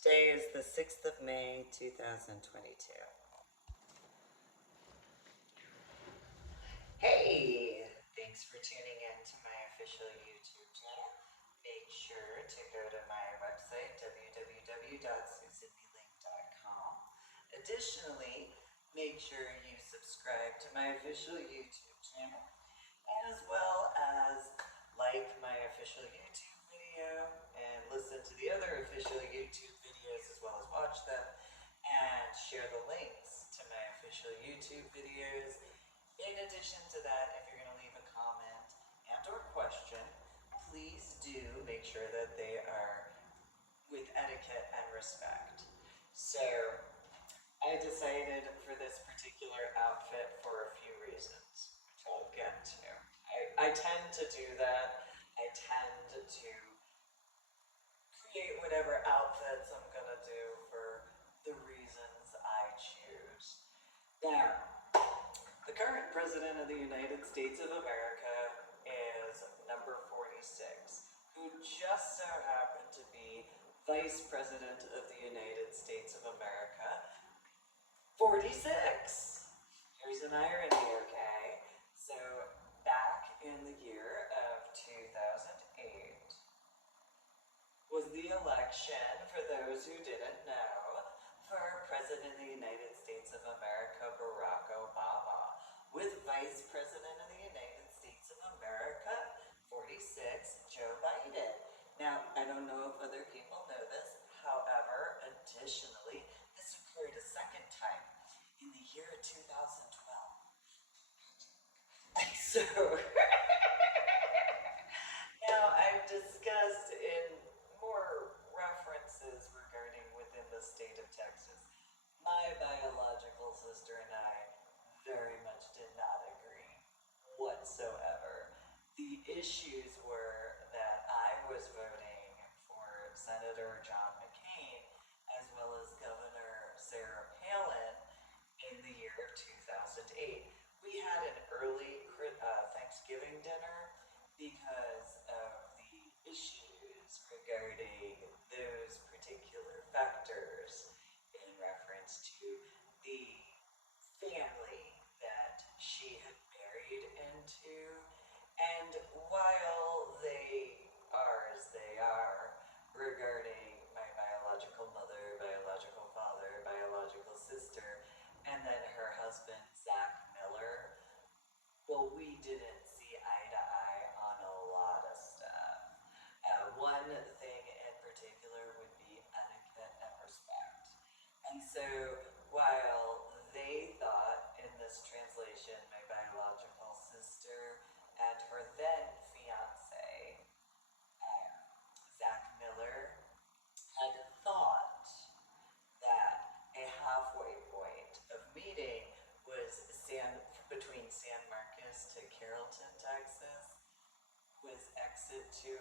Today is the 6th of May, 2022. Hey! Thanks for tuning in to my official YouTube channel. Make sure to go to my website, www.susanmeling.com. Additionally, make sure you subscribe to my official YouTube channel, as well as like my official YouTube video and listen to the other official YouTube videos as well as watch them, and share the links to my official YouTube videos. In addition to that, if you're going to leave a comment and or question, please do make sure that they are with etiquette and respect. So I decided for this particular outfit for a few reasons, which I'll get to. I tend to do that. I tend to create whatever outfits I'm going to do for the reasons I choose. Now, the current President of the United States of America is number 46, who just so happened to be Vice President of the United States of America, 46. Here's an irony, okay? So, back in the year of 2008 was the election, for those who didn't know, for President of the United States of America, Barack Obama, with Vice President of the United States of America, 46, Joe Biden. Now, I don't know if other people know this, however, additionally, this occurred a second time in the year 2012. So, now I've discussed in more references regarding within the state of Texas, my biological sister and I very much did not agree whatsoever. The issues were that I was voting for Senator John McCain as well as Governor Sarah Palin in the year of 2008. We had an early Thanksgiving dinner because of the issues regarding those particular factors in reference to the family that she had married into. And while they are as they are regarding my biological mother, biological father, biological sister, and then her husband, Zach Miller, well, we didn't see eye to eye on a lot of stuff. One thing in particular would be etiquette and respect. And so, while they thought in this translation, my biological sister and her then fiance, Zach Miller, had thought that a halfway point of meeting was between San Marcos to Carrollton, Texas, was exit 200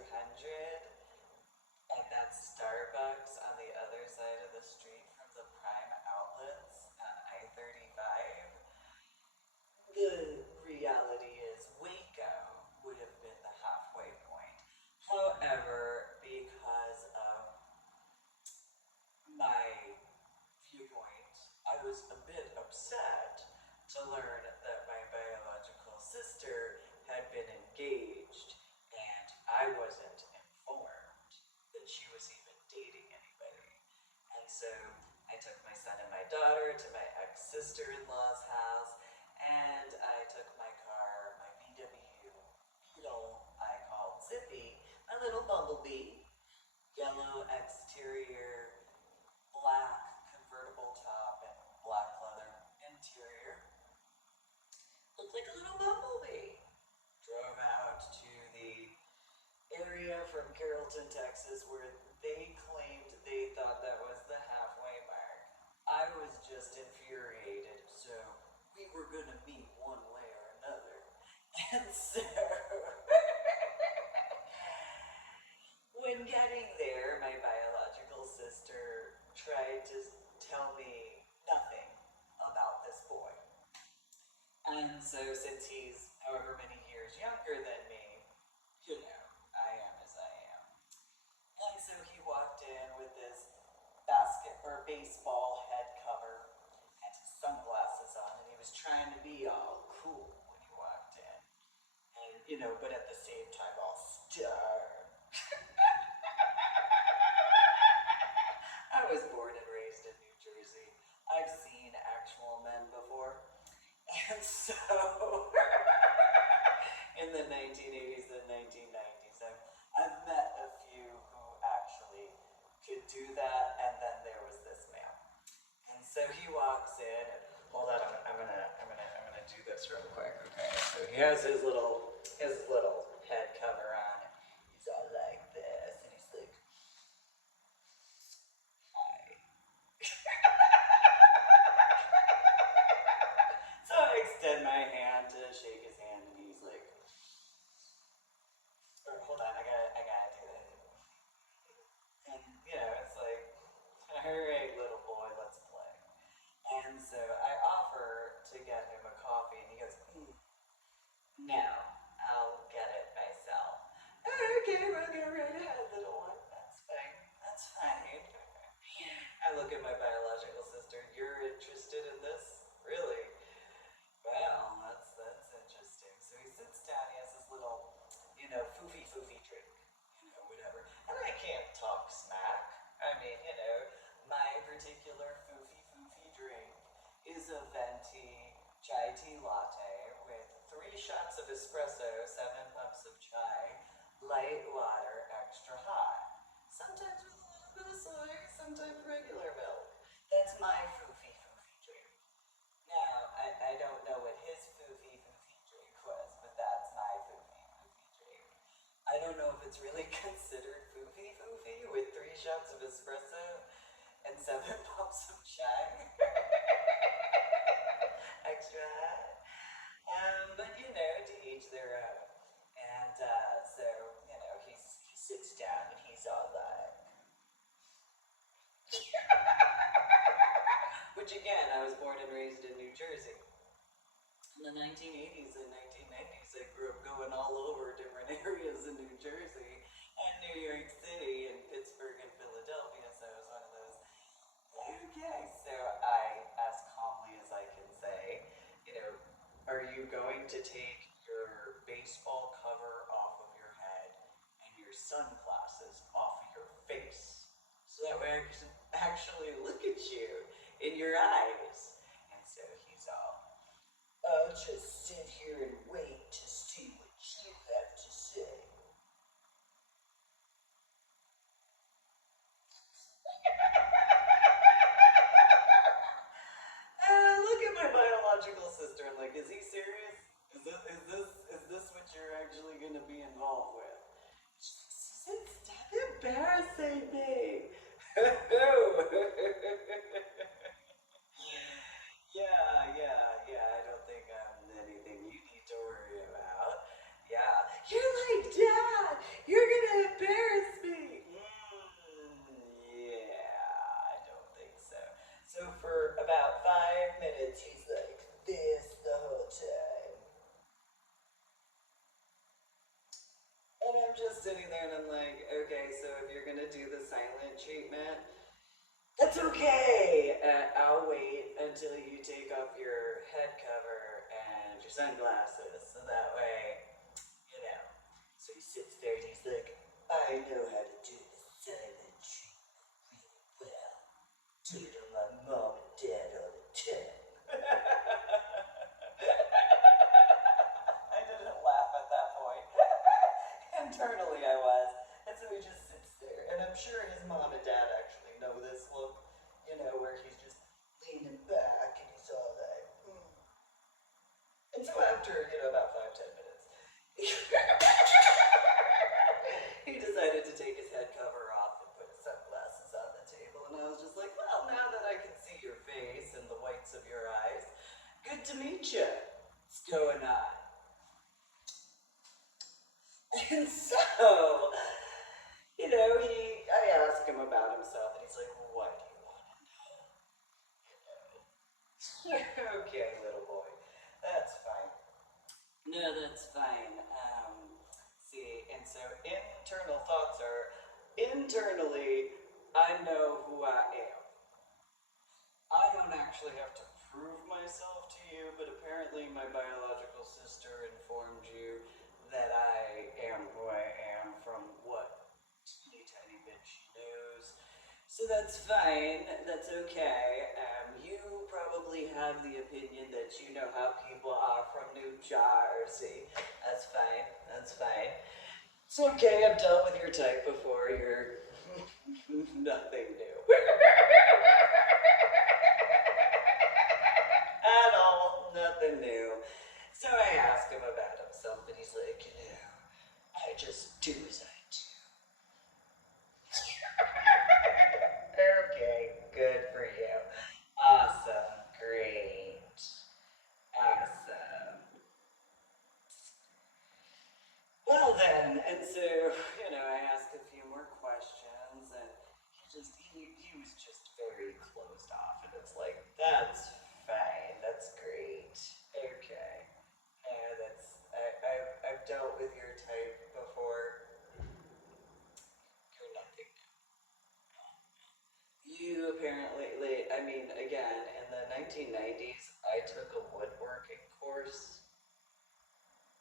at that Starbucks on the other side of the street from the Prime Outlets on I-35. The reality is Waco would have been the halfway point. However, because of my viewpoint, I was a bit upset to learn that my biological sister had been engaged, and I wasn't informed that she was even dating anybody. And so I took my son and my daughter to my ex-sister-in-law's house, and I took my car, my VW Beetle I called Zippy, my little bumblebee, yellow exterior, black convertible top, and black leather interior. Looked like a little bumblebee. Drove out to the area from Carrollton, Texas, where they claimed they thought that was the halfway mark. I was just infuriated, so we were gonna meet one way or another. And so, when getting there, my biological sister tried to tell me nothing about this boy. And so, since he's however many years younger than me, you know, I am as I am. And so he walked in with this baseball head cover and his sunglasses on, and he was trying to be all cool when he walked in. And, but at the same time all stern. I was born and raised in New Jersey. I've seen actual men before. And so, in the 1980s and 1990s, I've met a few who actually could do that, and then there was this man. And so he walks in, and hold on, I'm gonna do this real quick, okay? So he has his little head cover on, and he's all like this, and he's like, hi. So I extend my hand to shake his hand, and he's like, hold on, I gotta do it. And, it's like, all right, little boy, let's play. And so I offer to get him a coffee, and he goes, no, I'll get it myself. Okay, well, go right ahead, little one. That's fine. That's fine. I look at my biological sister. You're interested in this? Really? Well, that's interesting. So he sits down, he has this little, foofy drink, whatever. And I can't talk smack. I mean, my particular foofy drink is a venti chai tea latte with 3 shots of espresso, 7 pumps of chai, light water, extra hot. Sometimes with a little bit of soy, sometimes regular milk. That's my foofy drink. Now, I don't know what his foofy drink was, but that's my foofy drink. I don't know if it's really considered foofy with 3 shots of espresso and 7 pumps of chai. Extra hot. But to each their own. And so, he sits down and he's all like, which again, I was born and raised in New Jersey. In the 1980s and 1990s, I grew up going all over different areas in New Jersey and New York City and Pittsburgh and Philadelphia, so I was one of those. Okay, so I, as calmly as I can say, are you going to take your baseball cover off of your head and your sunglasses off of your face? So that way I can actually look at you in your eyes. And so he's all, I'll just sit here and wait to see what you have to say. Look at my biological sister. I'm like, is he serious? Is this what you're actually going to be involved with? She's like, Susan, stop embarrassing me. Yeah. I don't think I'm anything you need to worry about. Yeah. You're like, Dad, you're gonna embarrass me. Yeah, I don't think so. So for about 5 minutes, he's like this the whole time. And I'm just sitting there and I'm like, okay, so if you're gonna do the silent treatment, that's okay. I'll wait until you take off your head cover and your sunglasses, so that way, So he sits there and he's like, I know how to do the silent treatment really well. Do it on my mom and dad all the time. I didn't laugh at that point. Internally I was. And so he just sits there. And I'm sure his mom and dad actually know this look, where he's just leaning back and he's all like, And so after, about 5-10 minutes, he decided to take his head cover off and put his sunglasses on the table. And I was just like, well, now that I can see your face and the whites of your eyes, good to meet you. What's going on? And so, I asked him about himself, and he's like, what do you want to know? Okay, little boy, that's fine. No, that's fine. See, and so internal thoughts are, internally, I know who I am. don't actually have to prove myself to you, but apparently my biological sister informed you that I am who I am from what teeny tiny bit she knows. So that's fine, that's okay. You probably have the opinion that you know how people are from New Jersey. That's fine, that's fine. It's okay, I've dealt with your type before. You're nothing new. At all, nothing new. So I ask him about himself, and he's like, I just do as I do. Okay, good for you. Awesome, great, awesome. Well then, and so, I asked a few more questions, and he was just very closed off, and it's like, that's fine, that's great, okay. Yeah, I've dealt with your type before. You're nothing new. You apparently, I mean, again, in the 1990s, I took a woodworking course,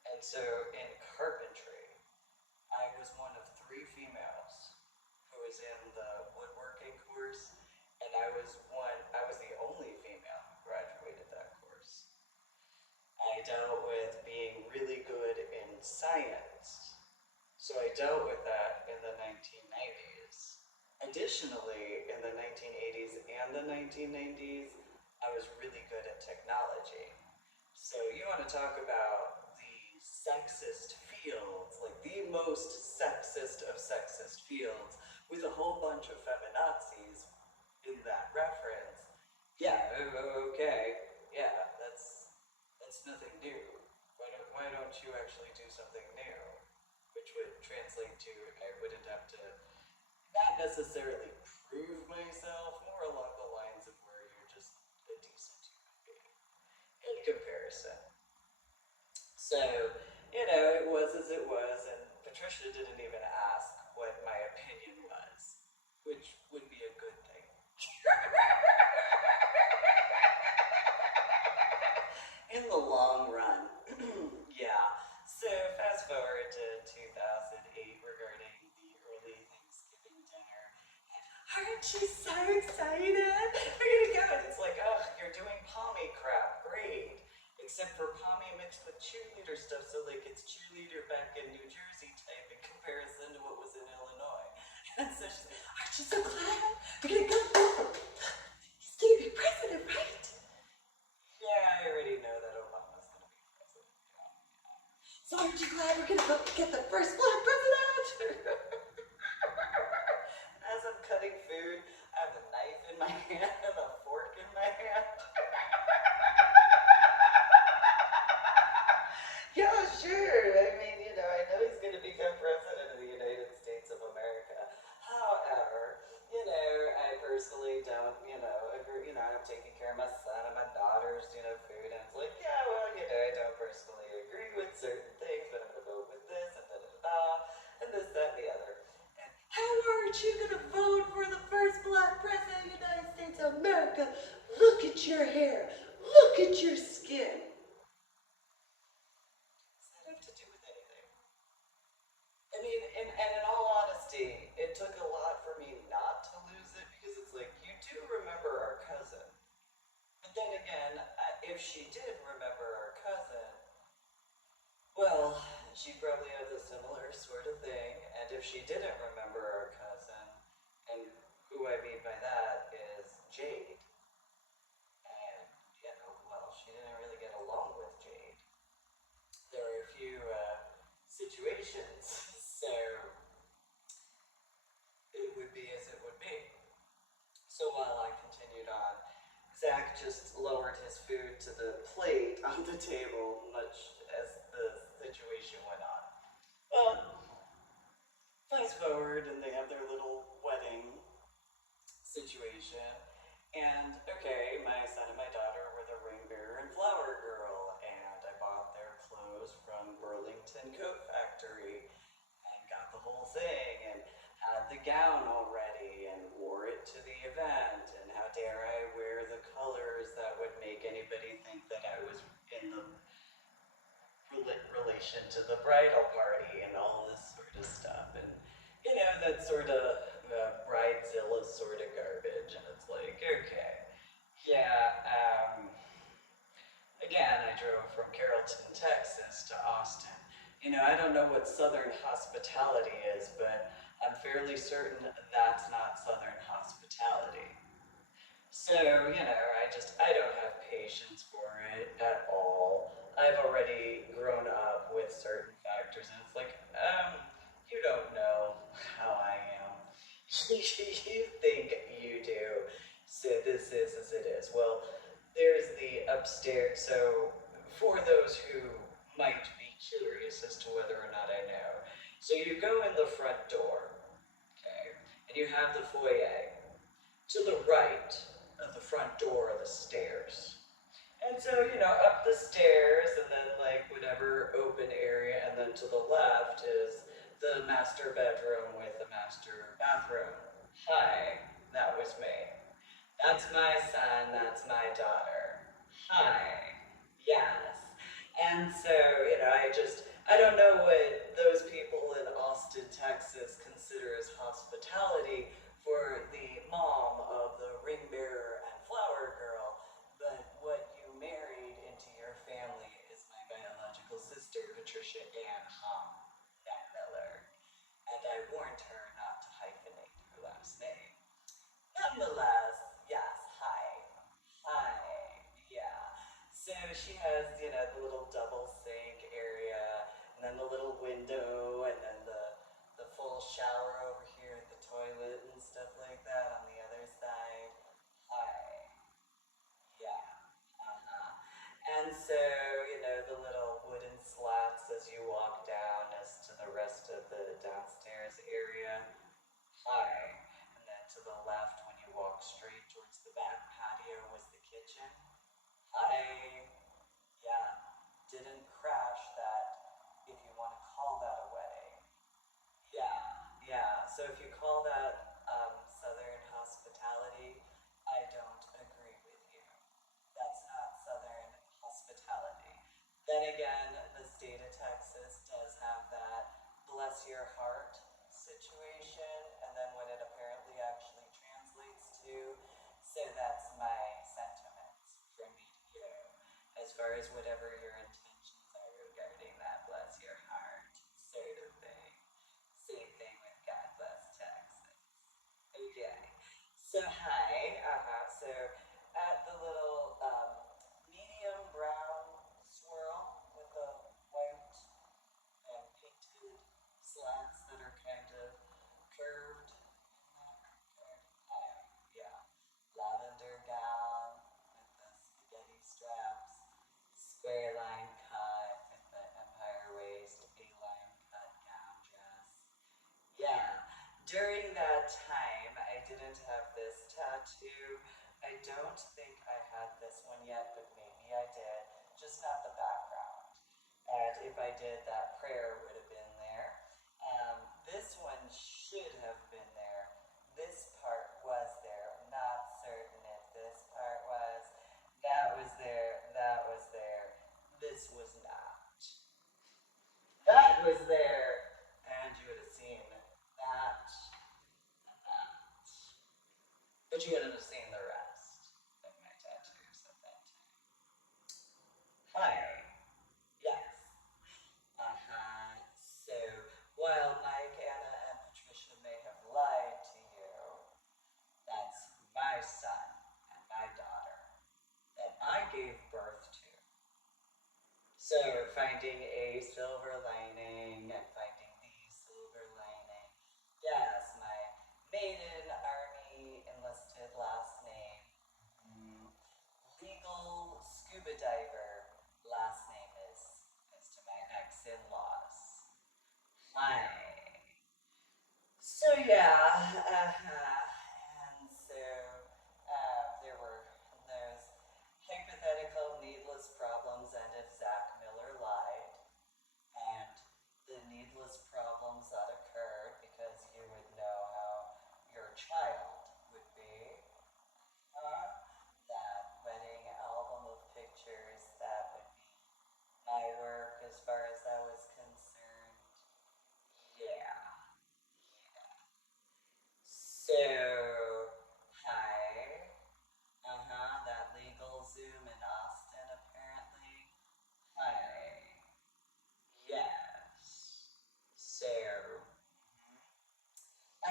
and so in carpentry, I was one of three females who was in the woodworking course, and I was the only female who graduated that course. I dealt with being really good in science, so I dealt with that in the 1990s. Additionally, in the 1980s and the 1990s, I was really good at technology. So you want to talk about the sexist fields, like the most sexist of sexist fields, with a whole bunch of feminazis in that reference. Yeah, okay, yeah, that's nothing new. Why don't you actually do something new? Which would translate to I wouldn't have to not necessarily prove myself, more along the lines of where you're just a decent human being in comparison. So, it was as it was, and Patricia didn't even ask what my opinion was, which would be a good thing. In the long run. Yeah. So fast forward to 2008 regarding the early Thanksgiving dinner. Aren't you so excited? We're gonna go. And it's like, oh, you're doing pommy crap. Great. Except for pommy mixed with cheerleader stuff, so like it's cheerleader back in New Jersey type in comparison to what was in Illinois. And so she's like, aren't you so glad? We're gonna go. He's gonna be president, right? Yeah, I already know that Obama's gonna be president. Yeah. So aren't you glad we're gonna go get the first black president? As I'm cutting food, I have a knife in my hand and a fork in my hand. Yeah, sure. I mean, I know he's going to become president of the United States of America. However, I personally don't, agree, I'm taking care of my son and my daughter's, food, and it's like, yeah, well, I don't personally agree with certain things, but I'm going to vote with this, and da-da-da-da, and this, that, and the other. And how aren't you going to vote for the first black president of the United States of America? Look at your hair. Look at your skin. Does that have to do with anything? I mean, and in all honesty, it took a lot for me not to lose it because it's like, you do remember our cousin. But then again, if she did remember our cousin, well, she probably has a similar sort of thing. And if she didn't remember our cousin, and who I mean by that is Jade, and, well, she didn't really get along with Jade. There are a few situations, so it would be as it would be. So while I continued on, Zach just lowered his food to the plate on the table, much as the situation went on. Well, fast forward, and they have their little wedding situation. And okay, my son and my daughter were the ring bearer and flower girl, and I bought their clothes from Burlington Coat Factory and got the whole thing and had the gown already and wore it to the event. And how dare I wear the color invitation to the bridal party and all this sort of stuff. And, that sort of bridezilla sort of garbage. And it's like, okay, yeah, again, I drove from Carrollton, Texas to Austin. I don't know what Southern hospitality is, but I'm fairly certain that's not Southern hospitality. So, I don't have patience for it at all. I've already grown up with certain factors, and it's like, you don't know how I am. You think you do. So this is as it is. Well, there's the upstairs. So, for those who might be curious as to whether or not I know, so you go in the front door, okay, and you have the foyer. To the right of the front door are the stairs. And so, up the stairs and then like whatever open area, and then to the left is the master bedroom with the master bathroom. Hi, that was me. That's my son, that's my daughter. Hi. Yes. And so, I don't know what those people in Austin, Texas consider as hospitality for the mom of the ring bearer and flower girl, but what you married into your family is my biological sister, Patricia Ann Miller, and I warned her not to hyphenate her last name. Nonetheless, yes, hi. Hi, yeah. So she has, the little double sink area, and then the little window, and then the full shower over here at the toilet and stuff like that on the other side. Hi, yeah, uh-huh. And so, the little wooden slats as you walk down as to the rest of the downstairs area. Hi. And then to the left, when you walk straight towards the back patio, was the kitchen. Hi. Yeah. Didn't crash that, if you want to call that a wedding. Yeah. Yeah. So if you call that Southern hospitality, I don't agree with you. That's not Southern hospitality. Then again, the state of Texas does have that bless your heart situation, and then when it apparently actually translates to, so that's my sentiments from me to you, as far as whatever your intentions are regarding that bless your heart sort of thing. Same thing with God bless Texas. Okay. So hi, so at the little medium brown swirl with the white and painted slats that are kind of curved in that regard. Yeah. Lavender gown with the spaghetti straps, square line cut with the empire waist, A-line cut gown dress. Yeah. During that time, I didn't have this tattoo. I don't think I had this one yet, but maybe I did. Just not the background. And if I did, that prayer would have been there. This one should have been there. This part was there. I'm not certain if this part was. That was there. That was there. This was not. That was there. And you would have seen that and that. But you wouldn't have seen the rest of my tattoos at that time. Hi. Yes. So, while Mike, Anna, and Patricia may have lied to you, that's my son and my daughter that I gave birth to. So, finding a silver lining and finding the silver lining. Yes, my maiden army enlisted last name. Legal scuba diver last name is to my ex-in-laws. Hi. So yeah, and so there's hypothetical needless problems, and if Zach Miller lied,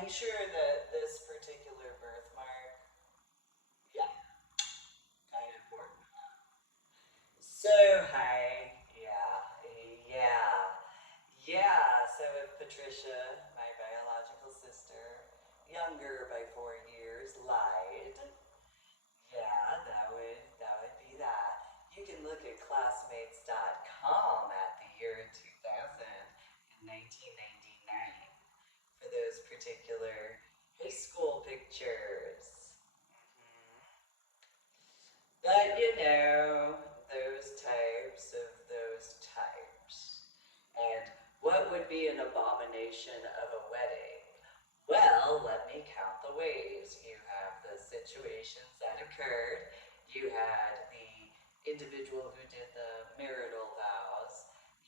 be sure that this particular birthmark, yeah, kind of important. So, hi, yeah, so if Patricia, my biological sister, younger by 4 years, lied, yeah, that would be that. You can look at classmates.com at the year 2000 in 1999 for those particular high school pictures. But those types. And what would be an abomination of a wedding? Well, let me count the ways. You have the situations that occurred. You had the individual who did the marital vows.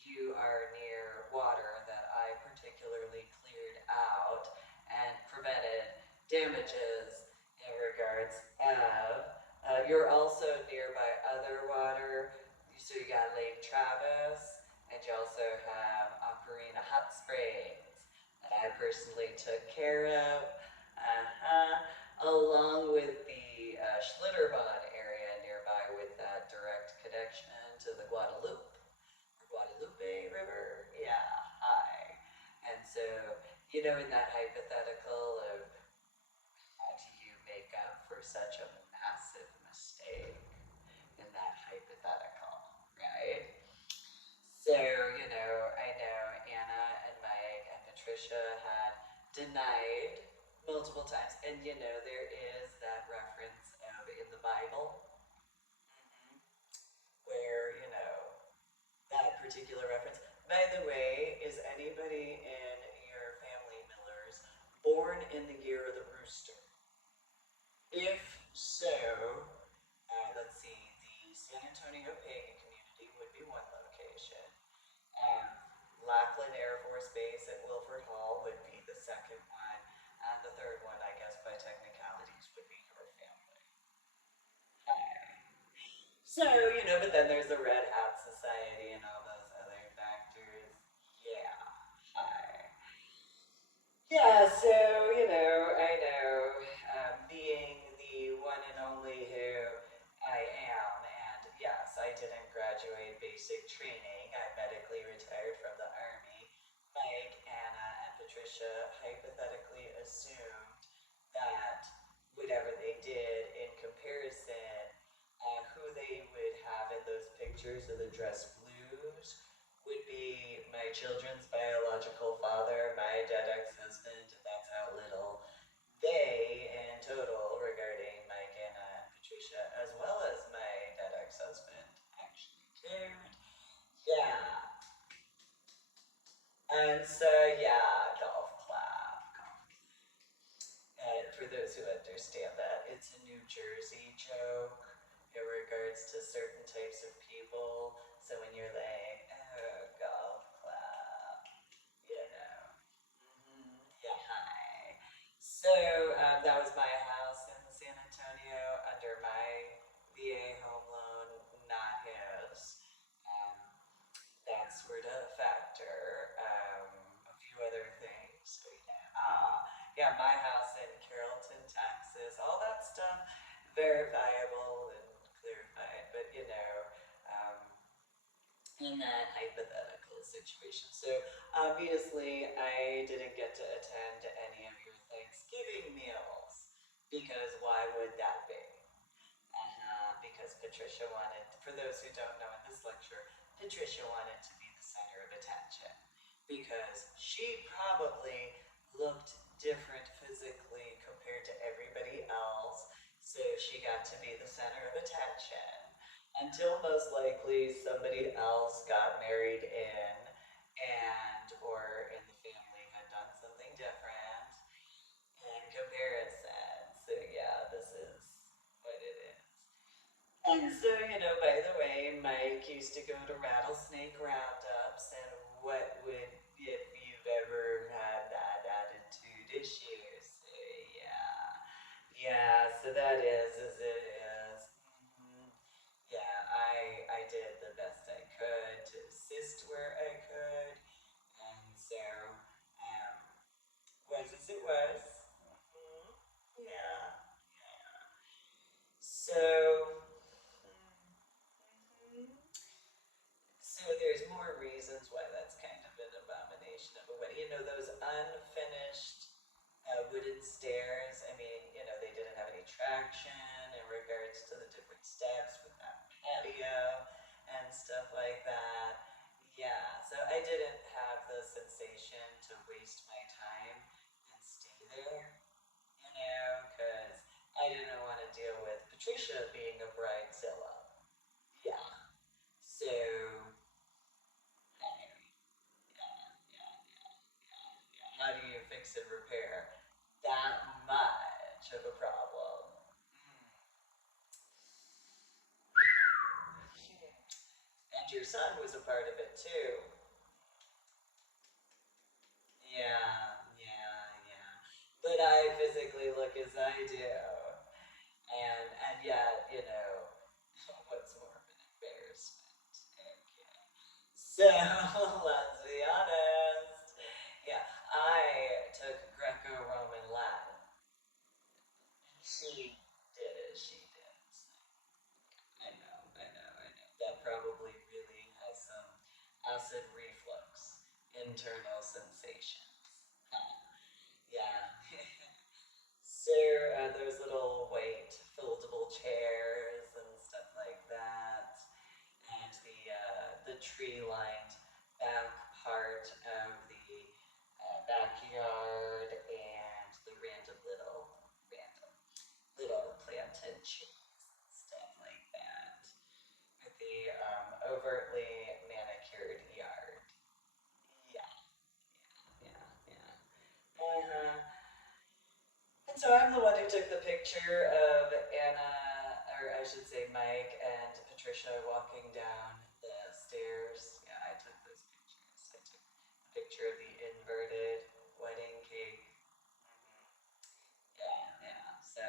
You are near water that I particularly cleared out and prevented damages in regards of. You're also nearby other water, so you got Lake Travis, and you also have Ocarina Hot Springs that I personally took care of, along with the Schlitterbahn area nearby with that direct connection to the Guadalupe River. Yeah, hi. And so, in that hypothetical of how do you make up for such a massive mistake in that hypothetical, right? So, I know Anna and Mike and Patricia had denied multiple times, and there is that reference of in the Bible, where, that particular reference. By the way, is anybody in your family, Millers, born in the year of the rooster? If so, let's see, the San Antonio Pagan Community would be one location. Um, Lackland Air Force Base at Wilford Hall would be the second one. And the third one, I guess, by technicalities, would be your family. So, but then there's the Red Hat Society and all those other factors. Yeah. Hi. Yeah, so, I know, being the one and only who I am, and yes, I didn't graduate basic training. I medically retired from the Army. Mike, Anna, and Patricia hypothetically assumed that whatever they did in comparison, who they would have in those pictures of the dress blues would be my children's biological father, my dead ex-husband. That's how little they, in total, regarding Mike, Anna, and Patricia, as well as my dead ex-husband, actually cared. Yeah. And so, yeah, golf clap. For those who understand that, it's a New Jersey joke in regards to certain types of people. So when you're like, oh, golf clap, yeah, hi. So that was my house in San Antonio under my VA home loan, not his. Um, that's sort of a factor. A few other things. So, yeah, my house in Carrollton, Texas, all that stuff, verifiable and clarified. But um, in that hypothetical situation. So obviously, I didn't get to attend any of your Thanksgiving meals because why would that be? Because Patricia wanted, for those who don't know in this lecture, Patricia wanted to be the center of attention because she probably looked different physically compared to everybody else, so she got to be the center of attention until most likely somebody else got married and or in the family had done something different in comparison. So yeah, this is what it is. And so, by the way, Mike used to go to rattlesnake roundups, and what would, if you've ever had that attitude issues? So, yeah, so that is as it is. Yeah, I did the best I could to assist where I could, and so, was as it was. Patricia being a bridezilla. Yeah. So, how do you fix and repair that much of a problem? And your son was a part of it too. Yeah. But I physically look as I do. And yet, what's more of an embarrassment? Okay. So, let's be honest. Yeah, I took Greco-Roman Latin. She did it, she did. I know. That probably really has some acid reflux, internal sensations. Yeah. So those little white foldable chairs and stuff like that, and the tree-lined back part of the backyard, and the random little planted trees, stuff like that, with the overtly manicured yard. Yeah. Uh-huh. And so I'm the one who took the picture of Anna, or I should say Mike and Patricia walking down the stairs. Yeah, I took those pictures. I took a picture of the inverted wedding cake. Yeah. So,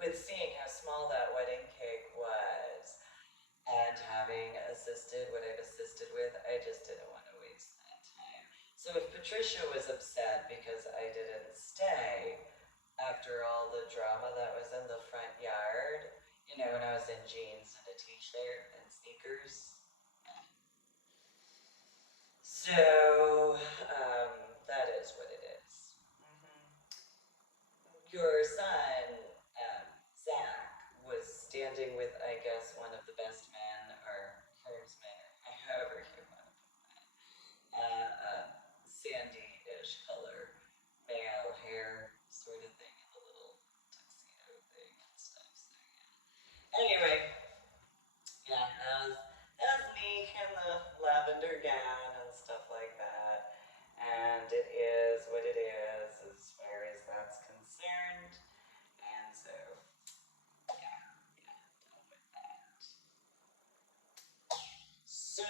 with seeing how small that wedding cake was, and having assisted what I've assisted with, I just didn't want to waste that time. So if Patricia was upset because I didn't stay after all the drama that was in the front yard, when I was in jeans and a t-shirt and sneakers. So that is what it is. Your son, Zach, was standing with, I guess, one of the best men or groomsmen, or however you want to put that. Sandy-ish color, male hair sort of thing, and a little tuxedo thing and stuff. So yeah. Anyway, yeah, that was me in the lavender gown and stuff like that. And it is what it is as far as that's concerned. And so, yeah, done with that. So,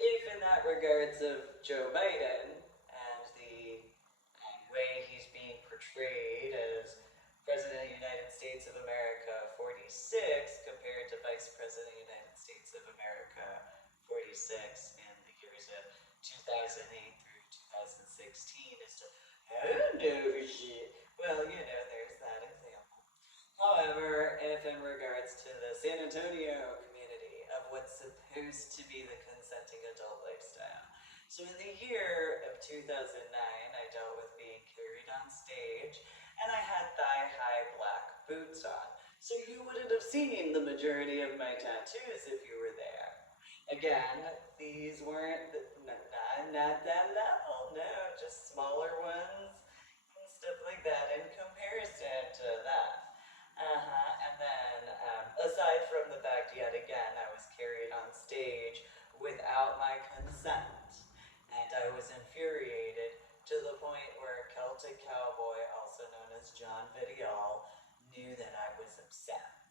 if in that regards of Joe Biden and the way he's being portrayed as President of the United States of America 46 compared to Vice President of the United States of America 46 in the years of 2008 through 2016 as to how no shit. Well, there's that example. However, if in regards to the San Antonio community of what's supposed to be the consenting adult lifestyle. So in the year of 2009, I dealt with being carried on stage, and I had thigh-high black boots on. So you wouldn't have seen the majority of my tattoos if you were there. Again, these weren't, not that level, no, just smaller ones and stuff like that in comparison to that. And then, aside from the fact, yet again, I was carried on stage without my consent. And I was infuriated to the point where Celtic Cowboy, also known as John Vidial, knew that I was upset.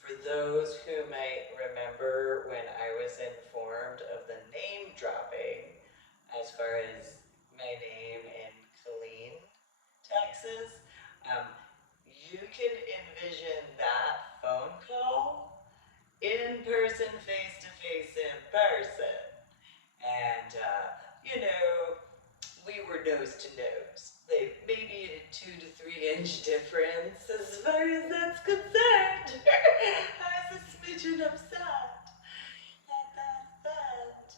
For those who might remember when I was informed of the name dropping, as far as my name in Killeen, Texas, um, you can envision that phone call in person, face to face, in person. And, we were nose to nose. Like maybe a 2 to 3 inch difference as far as that's concerned. I was a smidgen upset at that.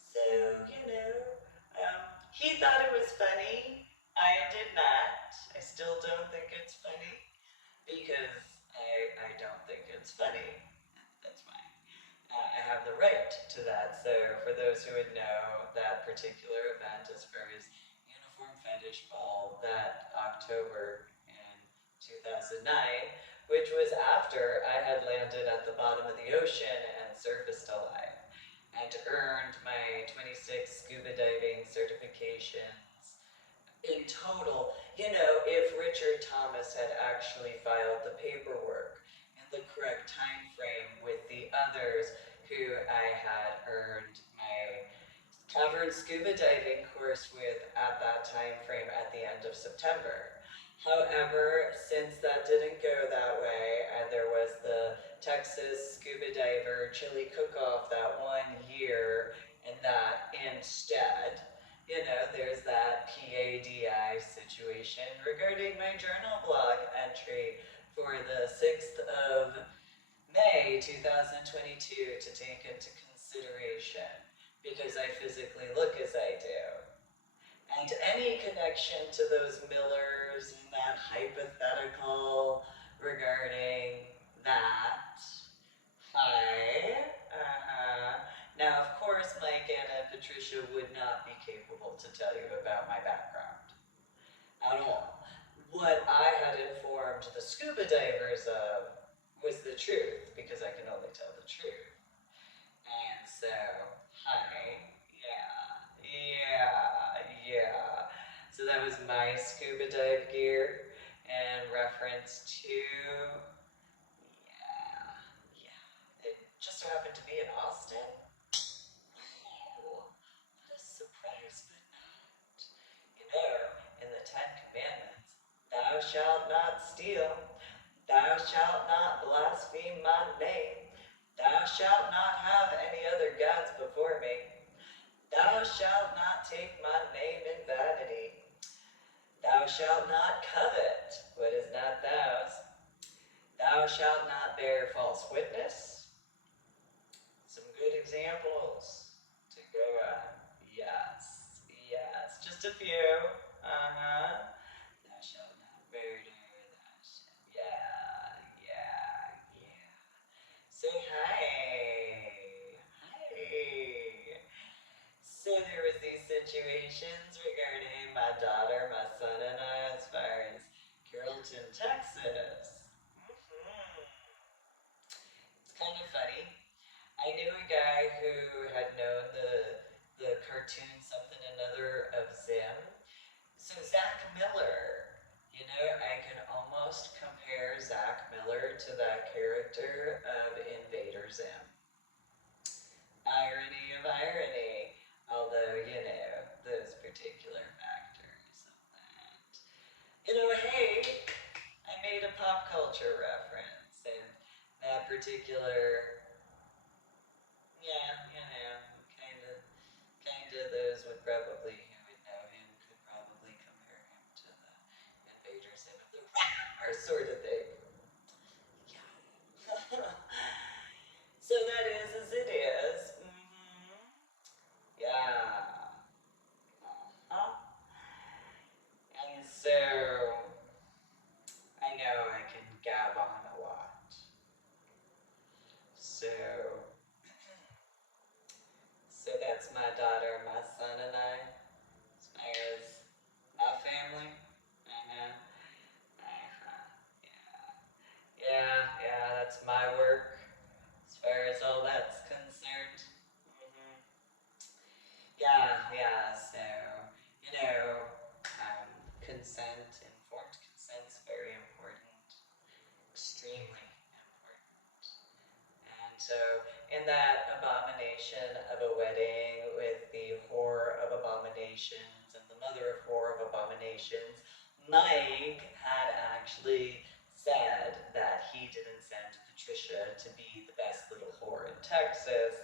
So, he thought it was funny. I did not. I still don't think it's funny because I don't think it's funny. That's fine. I have the right to that. So, for those who would know that particular event as far as Uniform Fetish Ball that October in 2009, which was after I had landed at the bottom of the ocean and surfaced alive and earned my 26 scuba diving certifications. In total, if Richard Thomas had actually filed the paperwork in the correct time frame with the others who I had earned my cavern scuba diving course with at that time frame at the end of September. However, since that didn't go that way, and there was the Texas Scuba Diver Chili Cook-Off that one year, and that instead, there's that PADI situation regarding my journal blog entry for the 6th of May 2022 to take into consideration because I physically look as I do. And any connection to those Millers and that hypothetical regarding that. Hi. Now, of course, Mike, Anna, and Patricia would not be capable to tell you about my background at all. What I had informed the scuba divers of was the truth, because I can only tell the truth. And so, hi, yeah. So that was my scuba dive gear in reference to, it just so happened to be in Austin. Oh, what a surprise, but not. In the Ten Commandments, thou shalt not steal, thou shalt not blaspheme my name, thou shalt not have any other gods before me, thou shalt not take my name in vanity, thou shalt not covet what is not thous, thou shalt not bear false witness. Some good examples to go on. Yes, just a few. Thou shalt not murder, thou shalt. Yeah. Say hi. So there was these situations regarding my daughter, my son, and I as far as Carrollton, Texas. It's kind of funny. I knew a guy who had known the cartoon Something Another of Zim. So Zach Miller, I can almost compare Zach Miller to that character of Invader Zim. Irony of irony. Although, those particular factors of that. Hey, I made a pop culture reference, and that particular, kind of those would probably, who would know him, could probably compare him to the Invaders of the or sort of thing. Yeah. So that is as it is. Yeah. And so, I know I can gab on a lot. So that's my daughter, my son, and I. As far as my family. That's my work. As far as all that's concerned. So, consent, informed consent's very important. Extremely important. And so, in that abomination of a wedding with the whore of abominations and the mother of whore of abominations, Mike had actually said that he didn't send Patricia to be the best little whore in Texas.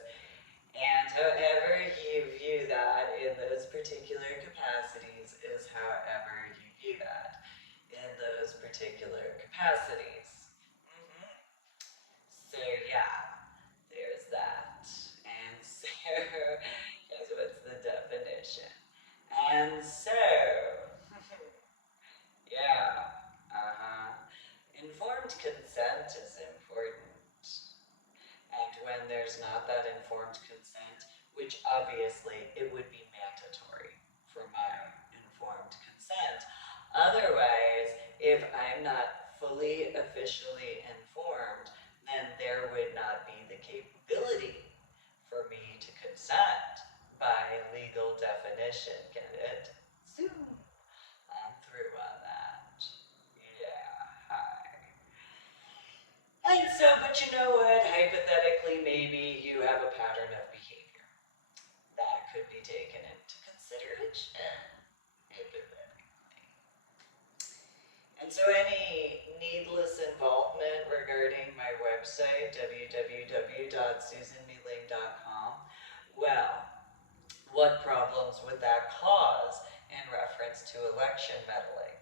And however you view that in those particular capacities is however you view that in those particular capacities. So there's that. And so, guess what's the definition? And so, informed consent is important. And when there's not that informed consent, which obviously it would be mandatory for my informed consent. Otherwise, if I'm not legally, officially informed, then there would not be the capability for me to consent by legal definition. Get it? Zoom. I'm through on that. Yeah, hi. And so, but you know what? Hypothetically, maybe you have a pattern of behavior that could be taken into consideration. Hypothetically. And so any needless involvement regarding my website, www.susanmeeling.com, well, what problems would that cause in reference to election meddling?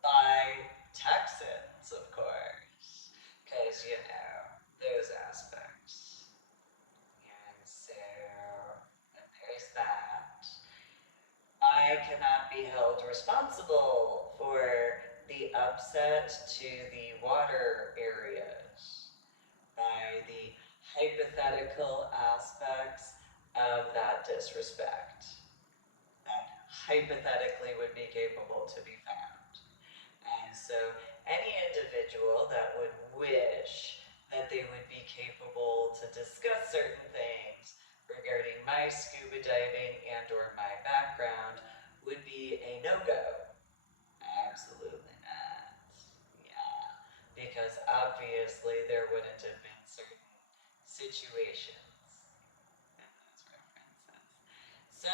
By Texans, of course, because, you know, those aspects. And so, there's that. I cannot be held responsible for the upset to the water areas by the hypothetical aspects of that disrespect that hypothetically would be capable to be found. And so any individual that would wish that they would be capable to discuss certain things regarding my scuba diving and or my background would be a no-go. Absolutely not. Yeah. Because obviously there wouldn't have been certain situations in those references. So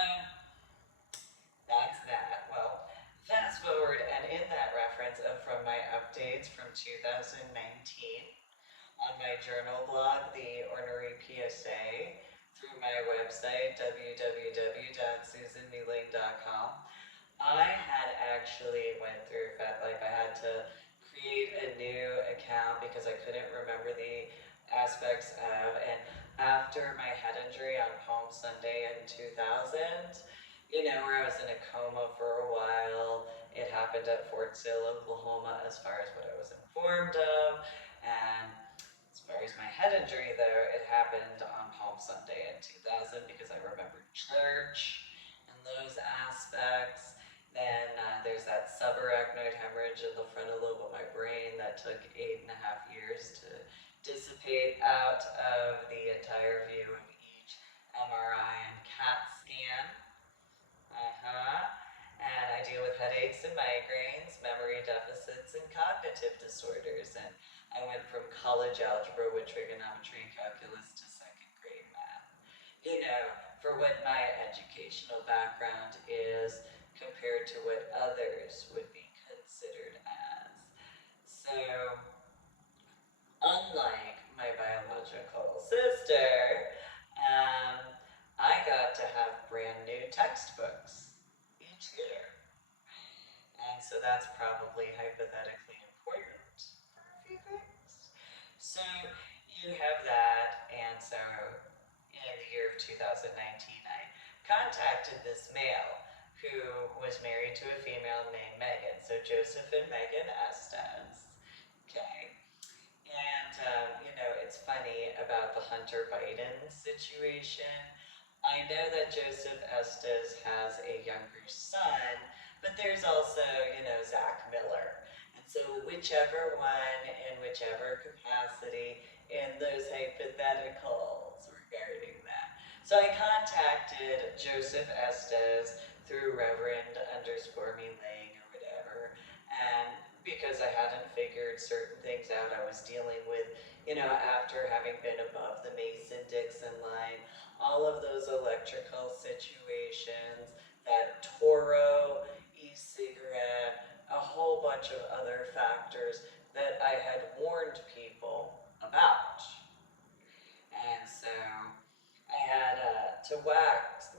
that's that. Well, fast forward, and in that reference from my updates from 2019 on my journal blog, the Ornery PSA, through my website, www.susanmeeling.com, I had actually went through FetLife. I had to create a new account because I couldn't remember the aspects of, and after my head injury on Palm Sunday in 2000, you know, where I was in a coma for a while. It happened at Fort Sill, Oklahoma, as far as what I was informed of. And as far as my head injury, though, it happened on Palm Sunday in 2000 because I remembered church and those aspects. Then there's that subarachnoid hemorrhage in the frontal lobe of my brain that took 8.5 years to dissipate out of the entire view of each MRI and CAT scan. And I deal with headaches and migraines, memory deficits, and cognitive disorders. And I went from college algebra with trigonometry and calculus to second grade math. You know, for what my educational background is compared to what others would be considered as. So, unlike my biological sister, I got to have brand new textbooks each year. And so that's probably hypothetically important for a few things. So you have that, and so in the year of 2019, I contacted this male who was married to a female named Megan. So Joseph and Megan Estes. Okay. And, you know, it's funny about the Hunter Biden situation. I know that Joseph Estes has a younger son, but there's also, you know, Zach Miller. And so whichever one, in whichever capacity, in those hypotheticals regarding that. So I contacted Joseph Estes through Reverend underscore me Lang or whatever, and because I hadn't figured certain things out, I was dealing with, you know, after having been above the Mason-Dixon line, all of those electrical situations, that Toro e-cigarette, a whole bunch of other factors that I had warned people about. And so I had to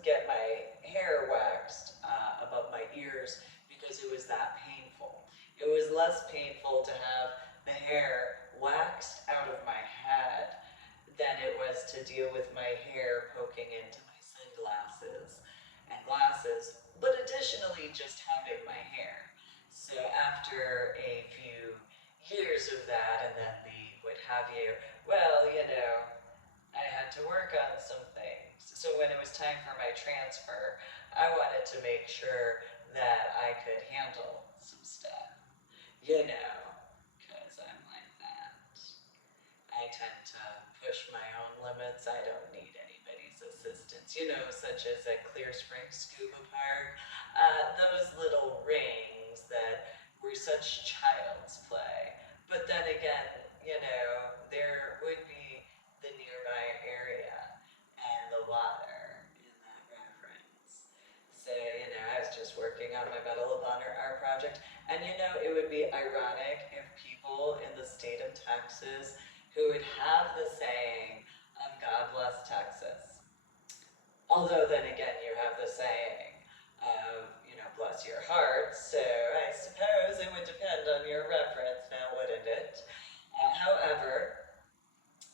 get my hair waxed above my ears because it was that painful. It was less painful to have the hair waxed out of my head than it was to deal with my hair poking into my sunglasses and glasses, but additionally just having my hair. So after a few years of that and then the what have you, well, you know, I had to work on some things. So when it was time for my transfer, I wanted to make sure that I could handle some stuff. you know, because I'm like that. I tend to push my own limits. I don't need anybody's assistance, such as at Clear Spring Scuba Park. Those little rings that were such child's play. But then again, there would be the nearby area and the water in that reference. So, I was just working on my Medal of Honor art project. And it would be ironic if people in the state of Texas who would have the saying of God bless Texas. Although then again, you have the saying of, bless your heart. So I suppose it would depend on your reference now, wouldn't it? However,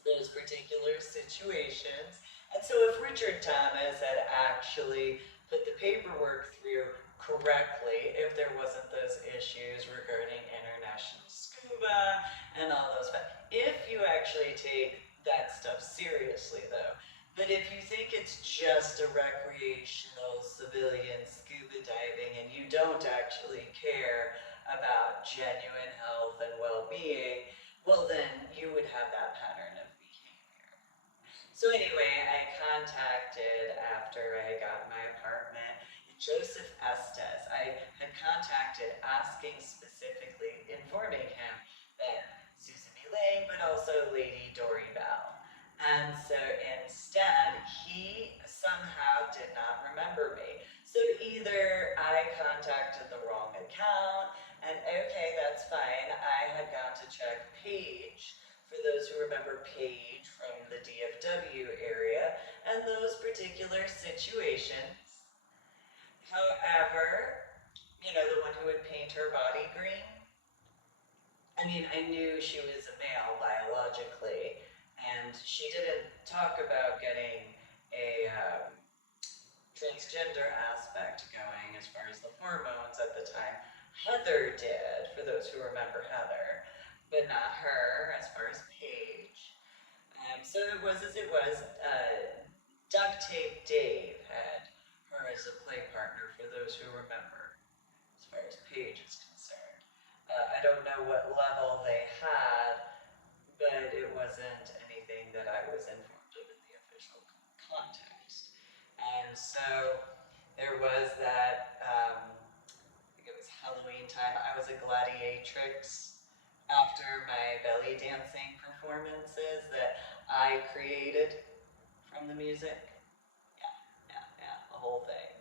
those particular situations. And so if Richard Thomas had actually put the paperwork through correctly, if there wasn't those issues regarding international scuba and all those, if you actually take that stuff seriously though, but if you think it's just a recreational civilian scuba diving and you don't actually care about genuine health and well-being, well then you would have that pattern of behavior. So anyway, I contacted after I got my apartment Joseph Estes. I had contacted asking specifically, informing him that Susan B. Lang, but also Lady Dory Bell. And so instead, he somehow did not remember me. So either I contacted the wrong account, and okay, that's fine. I had gone to check Paige, for those who remember Paige from the DFW area, and those particular situations. However, the one who would paint her body green, I mean, I knew she was a male biologically, and she didn't talk about getting a transgender aspect going as far as the hormones at the time. Heather did, for those who remember Heather, but not her as far as Paige. So it was as it was. Duct Tape Dave had her as a play partner, for those who remember, as far as Paige is concerned. I don't know what level they had, but it wasn't anything that I was informed of in the official context. And so there was that, I think it was Halloween time, I was a gladiatrix after my belly dancing performances that I created from the music. Yeah, the whole thing.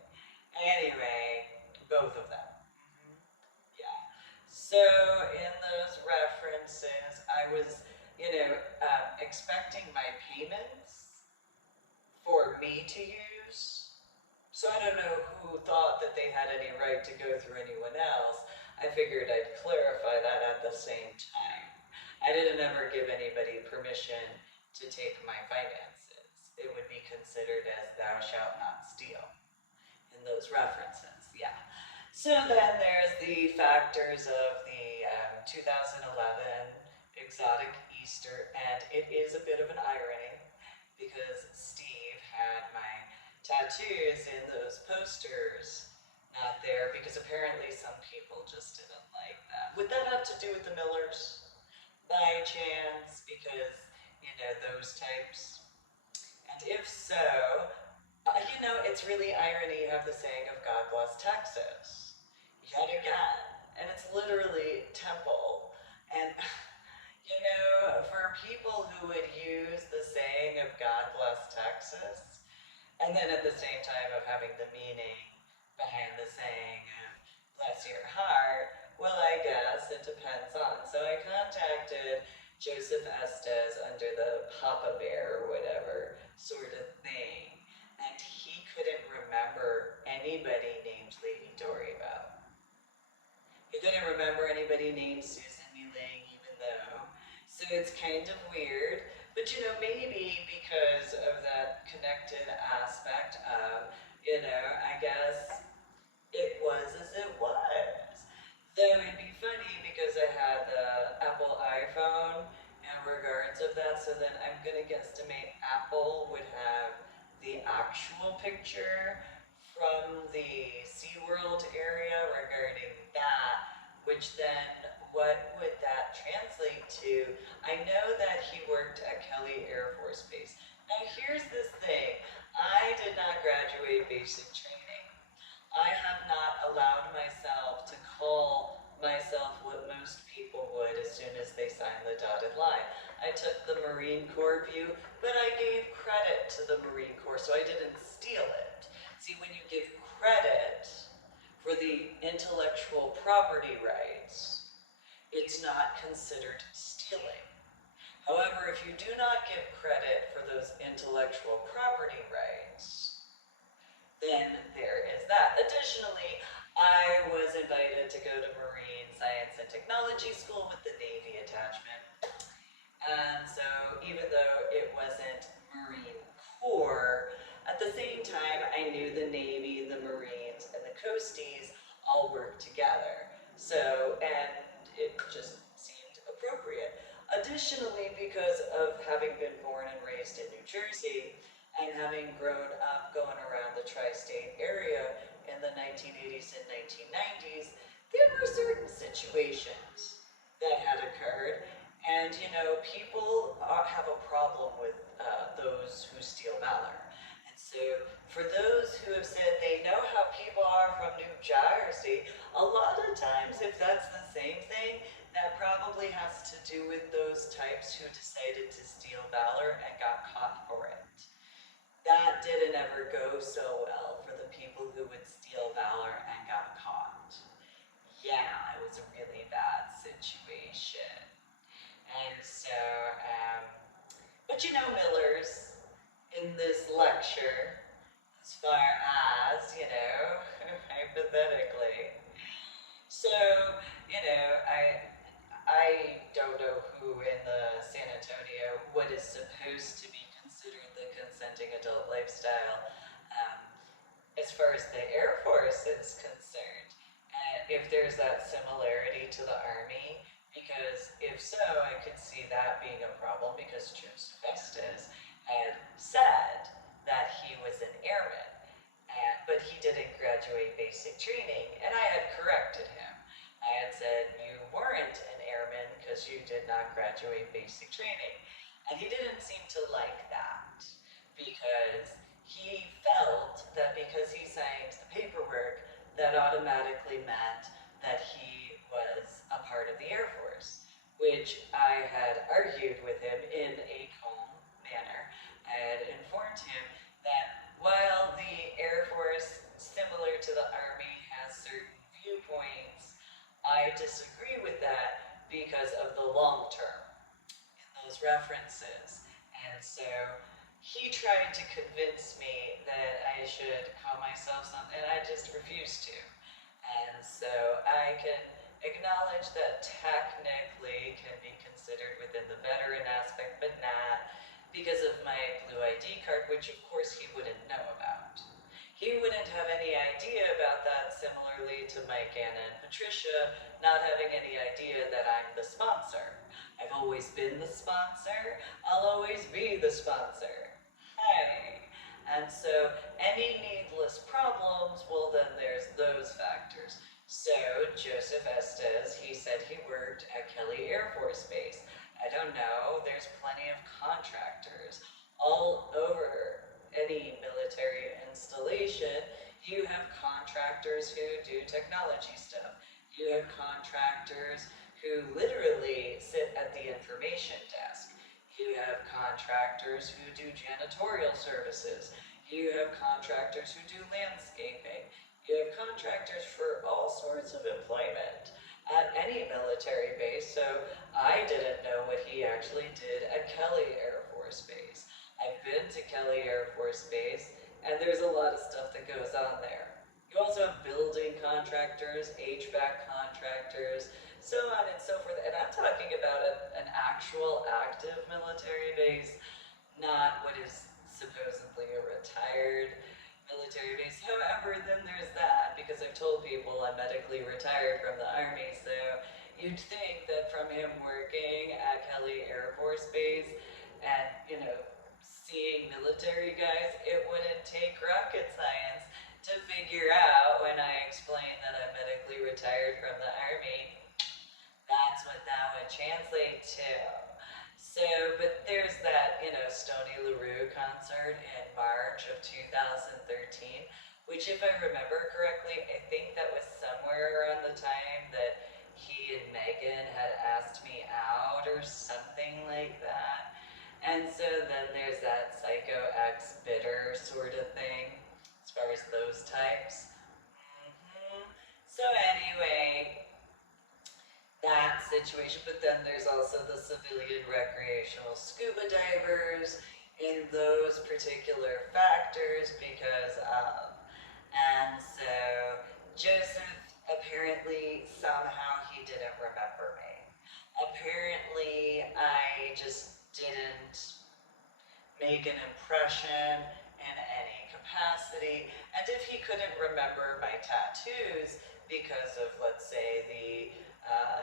Anyway, both of them. Yeah. So in those references, I was, expecting my payments for me to use. So I don't know who thought that they had any right to go through anyone else. I figured I'd clarify that at the same time. I didn't ever give anybody permission to take my finances. It would be considered as thou shalt not steal in those references, yeah. So then there's the factors of the 2011 exotic Easter, and it is a bit of an irony because Steve had my tattoos in those posters not there because apparently some people just didn't like that. Would that have to do with the Millers by chance? Because, those types? And if so, it's really irony you have the saying of God bless Texas. Yet again. And it's literally temple. And, for people who would use the saying of God bless Texas, and then at the same time of having the meaning behind the saying of bless your heart, well, I guess it depends on. So I contacted Joseph Estes under the Papa Bear or whatever sort of thing, and he couldn't remember anybody named Lady Dory Bell. He couldn't remember anybody named Susan Muling, even though. So it's kind of weird, but maybe because of that connected aspect of, I guess it was as it was. Though it'd be funny because I had the Apple iPhone in regards of that, so then I'm gonna guesstimate Apple would have the actual picture from the SeaWorld area regarding that, which then what would that translate to? I know that he worked at Kelly Air Force Base. Now here's this thing. I did not graduate basic training. I have not allowed myself to call myself what most people would as soon as they sign the dotted line. I took the Marine Corps view, but I gave credit to the Marine Corps, so I didn't steal it. See, when you give credit for the intellectual property rights, it's not considered stealing. However, if you do not give credit for those intellectual property rights, then there is that. Additionally, I was invited to go to Marine Science and Technology School with the Navy attachment. And so even though it wasn't Marine Corps, at the same time, I knew the Navy, the Marines, and the Coasties all worked together. So, and it just seemed appropriate. Additionally, because of having been born and raised in New Jersey, and having grown up going around the tri-state area in the 1980s and 1990s, there were certain situations that had occurred. And you know, people have a problem with those who steal valor. And so, for those who have said they know how people are from New Jersey, a lot of times, if that's the same thing, that probably has to do with those types who decided to steal valor and got caught for it. That didn't ever go so well for the people who would steal valor and got caught. Yeah, it was a really bad situation. And so, but you know, Millers, in this lecture, as far as, you know, hypothetically. So, you know, I don't know who in the San Antonio, what is supposed to be considered the consenting adult lifestyle, as far as the Air Force is concerned. If there's that similarity to the Army, because if so, I could see that being a problem because Joseph Estes had said that he was an airman, but he didn't graduate basic training, and I had corrected him. I had said, you weren't an airman because you did not graduate basic training. And he didn't seem to like that because he felt that because he signed the paperwork, that automatically meant that he was a part of the Air Force, which I had argued with him in a calm manner. I had informed him that while the Air Force, similar to the Army, has certain viewpoints, I disagree with that because of the long term in those references. And so he tried to convince me that I should call myself something, and I just refused to. And so I can acknowledge that technically can be considered within the veteran aspect, but not because of my blue ID card, which of course he wouldn't know about. He wouldn't have any idea about that, similarly to Mike, Anna, and Patricia not having any idea that I'm the sponsor. I've always been the sponsor. I'll always be the sponsor. Hi. And so any needless problems, well then there's those factors. So Joseph Estes, he said he worked at Kelly Air Force Base. I don't know, there's plenty of contractors all over any military installation. You have contractors who do technology stuff. You have contractors who literally sit at the information desk. You have contractors who do janitorial services. You have contractors who do landscaping. You have contractors for all sorts of employment at any military base. So I didn't know what he actually did at Kelly Air Force Base. I've been to Kelly Air Force Base, and there's a lot of stuff that goes on there. You also have building contractors, HVAC contractors, so on and so forth. And I'm talking about an actual active military base, not what is supposedly a retired military base. However, then there's that, because I've told people I'm medically retired from the Army, so you'd think that from him working at Kelly Air Force Base and, you know, seeing military guys, it wouldn't take rocket science to figure out when I explain that I'm medically retired from the Army, that what that would translate to. So, but there's that, Stony LaRue concert in March of 2013, which, if I remember correctly, I think that was somewhere around the time that he and Megan had asked me out or something like that. And so then there's that Psycho X bitter sort of thing, as far as those types. So anyway, that situation, but then there's also the civilian recreational scuba divers in those particular factors because of. And so Joseph apparently somehow he didn't remember me. Apparently I just didn't make an impression in any capacity. And if he couldn't remember my tattoos because of, let's say, the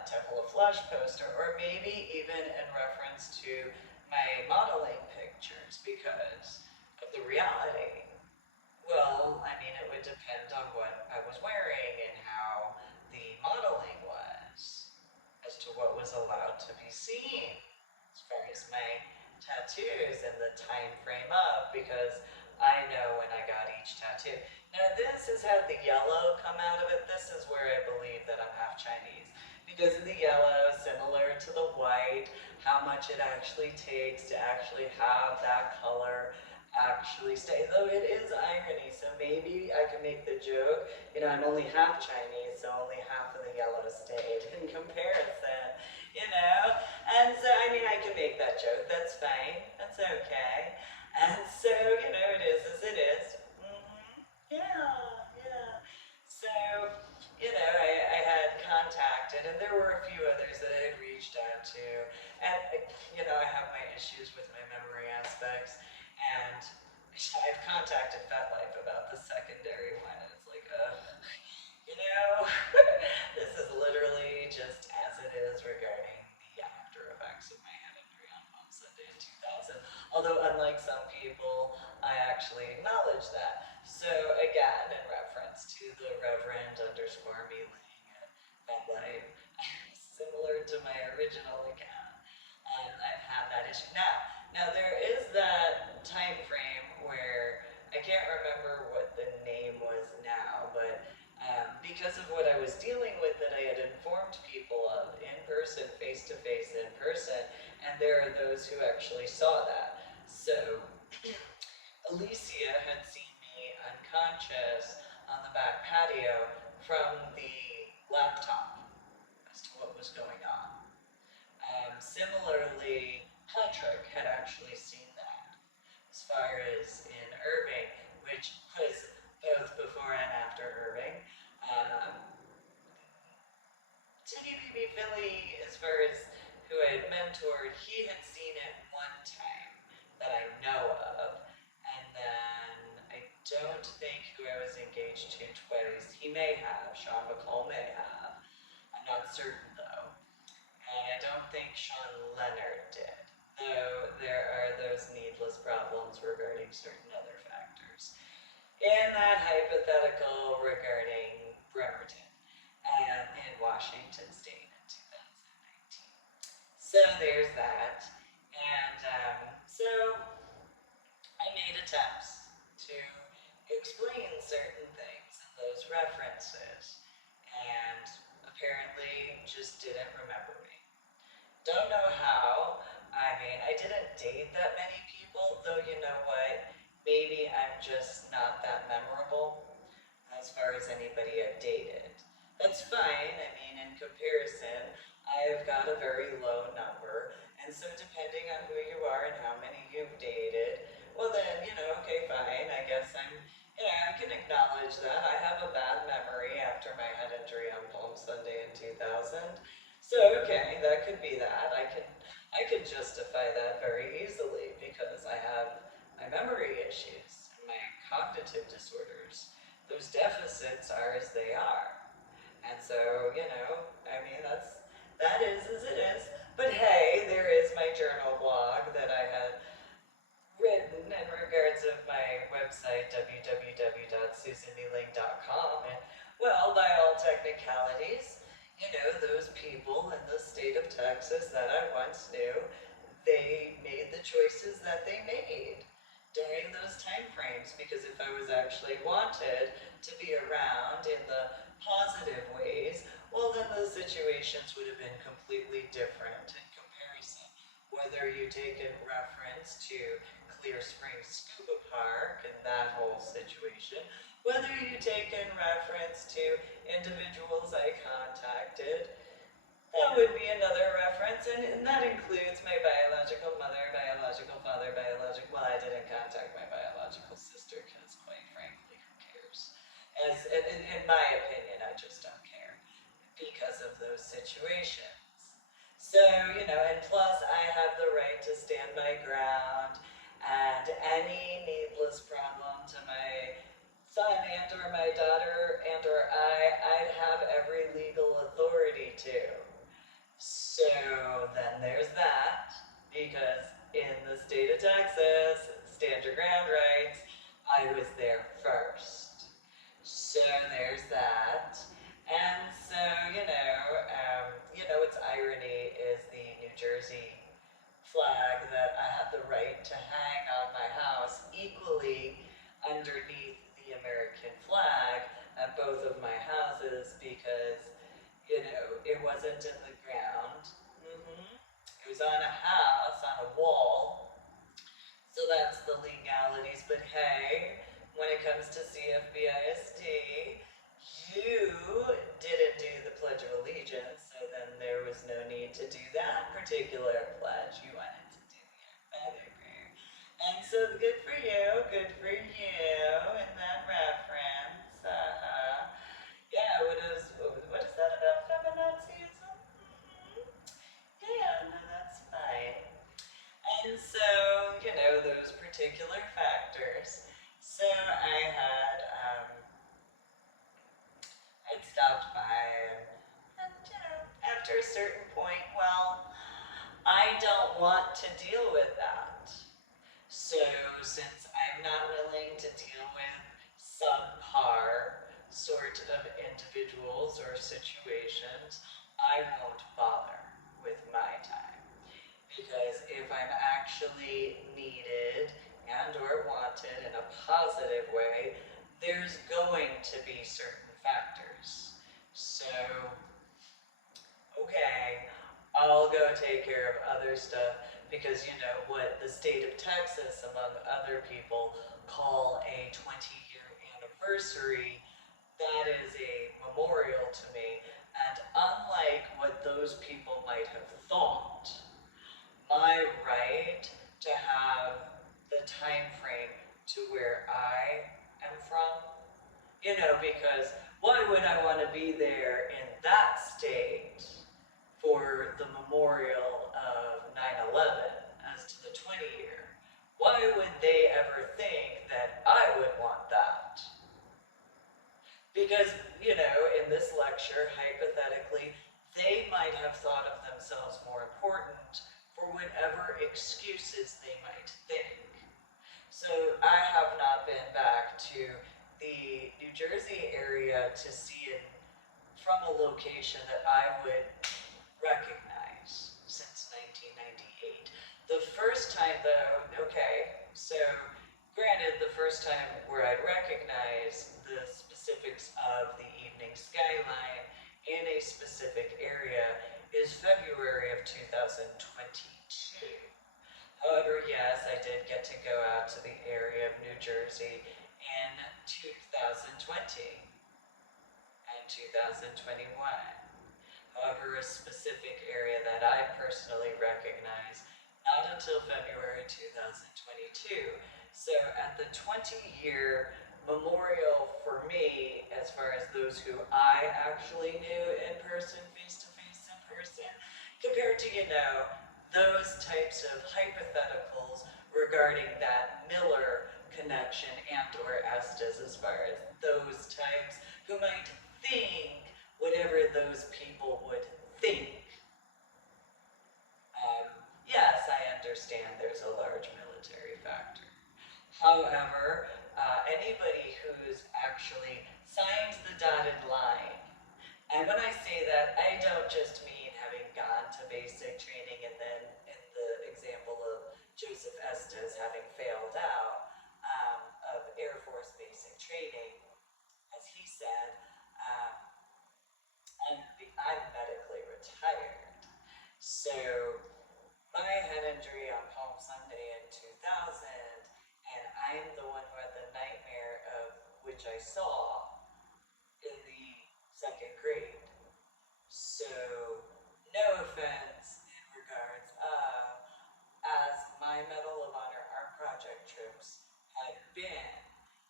Temple of Flesh poster, or maybe even in reference to my modeling pictures because of the reality. Well, I mean, it would depend on what I was wearing and how the modeling was as to what was allowed to be seen as far as my tattoos and the time frame of, because I know when I got each tattoo. Now this has had the yellow come out of it. This is where I believe that I'm half Chinese. Because of the yellow, similar to the white, how much it actually takes to actually have that color actually stay. Though it is irony, so maybe I can make the joke, I'm only half Chinese, so only half of the yellow stayed in comparison, you know? And so, I mean, I can make that joke, that's fine, that's okay. And so, it is as it is. Yeah. So, I had contacted, and there were a few others that I had reached out to. And, I have my issues with my memory aspects. And I've contacted FetLife about the secondary one, and it's like, you know, this is literally just as it is regarding the after effects of my head injury on Palm Sunday in 2000. Although, unlike some people, I actually acknowledge that. So, again, in reference to the Reverend underscore me laying at FetLife, similar to my original account, I've had that issue. Now there is that time frame where I can't remember what the name was now, but because of what I was dealing with that I had informed people of in person, face to face in person, and there are those who actually saw that. So Alicia had seen me unconscious on the back patio from the laptop as to what was going on. Similarly, Patrick had actually seen that as far as in Irving, which was both before and after Irving. Titty Baby Philly, as far as who I had mentored, he had seen it one time that I know of, and then I don't think who I was engaged to twice. He may have, Sean McCall may have. I'm not certain though. And I don't think Sean Leonard did, though there are those needless problems regarding certain other factors. In that hypothetical regarding Bremerton in Washington State in 2019. So there's that. And so I made attempts to explain certain things in those references, and apparently just didn't remember me. Don't know how. I mean, I didn't date that many people, though you know what? Maybe I'm just not that memorable as far as anybody I've dated. That's fine. I mean, in comparison, I've got a very low number, and so depending on who you are and how many you've dated, well then, okay, fine. I guess I can acknowledge that. I have a bad memory after my head injury on Palm Sunday in 2000. So okay, that could be that. I could justify that very easily because I have my memory issues and my cognitive disorders. Those deficits are as they are. And so, I mean that is as it is. But hey, there is my journal blog that I had written in regards of my website, www.susanmeeling.com. And, well, by all technicalities, those people in the state of Texas that I once knew, they made the choices that they made during those time frames, because if I was actually wanted to be around in the positive ways, well then the situations would have been completely different in comparison. Whether you take in reference to Clear Springs Scuba Park and that whole situation, whether you take in reference to individuals I contacted, that would be another reference, and that includes my biological mother, biological father, well, I didn't contact my biological sister because, quite frankly, who cares? In my opinion, I just don't care because of those situations. So, and plus I have the right to stand my ground, and any needless problem to my son and or my daughter and or I'd have every legal authority to. So then there's that, because in the state of Texas, stand your ground rights, I was there first. So there's that. And so, its irony is the New Jersey flag that I have the right to hang on my house equally underneath the American flag at both of my houses, because it wasn't in the ground. It was on a house, on a wall. So that's the legalities. But hey, when it comes to CFBISD, you didn't do the Pledge of Allegiance, so then there was no need to do that particular pledge. You wanted to do your feather prayer. And so good for you in that reference. Yeah, what is that about feminazism? Yeah, no, that's fine. And so, those particular factors. So I'd stopped by, and after a certain point, well, I don't want to deal with that. So since I'm not willing to deal with subpar sort of individuals or situations, I won't bother with my time. Because if I'm actually needed and or wanted in a positive way, there's going to be certain factors. So, okay, I'll go take care of other stuff, because what the state of Texas, among other people, call a 20-year anniversary, that is a memorial to me. And unlike what those people might have thought, my right to have the time frame to where I am from, because why would I want to be there in that state for the memorial of 9/11 as to the 20-year? Why would they ever think that I would want that? Because, in this lecture, hypothetically, they might have thought of themselves more important for whatever excuses they might think. So I have not been back to the New Jersey area to see it from a location that I would recognize since 1998. The first time though, okay, so granted, the first time where I'd recognize the specifics of the evening skyline in a specific area is February of 2022. However, yes, I did get to go out to the area of New Jersey in 2020 and 2021. However, a specific area that I personally recognize not until February 2022. So at the 20-year memorial for me, as far as those who I actually knew in person, face-to-face in person, compared to, those types of hypotheticals regarding that Miller connection and or Estes, as far as those types who might think whatever those people would think. Yes, I understand there's a large military factor. However, anybody who's actually signed the dotted line, and when I say that, I don't just mean having gone to basic training, and then in the example of Joseph Estes having failed out of Air Force basic training, as he said, um, I'm medically retired. So my head injury on Palm Sunday in 2000, and I'm the one who had the nightmare of which I saw in the second grade. So, no offense in regards as my Medal of Honor art project trips had been,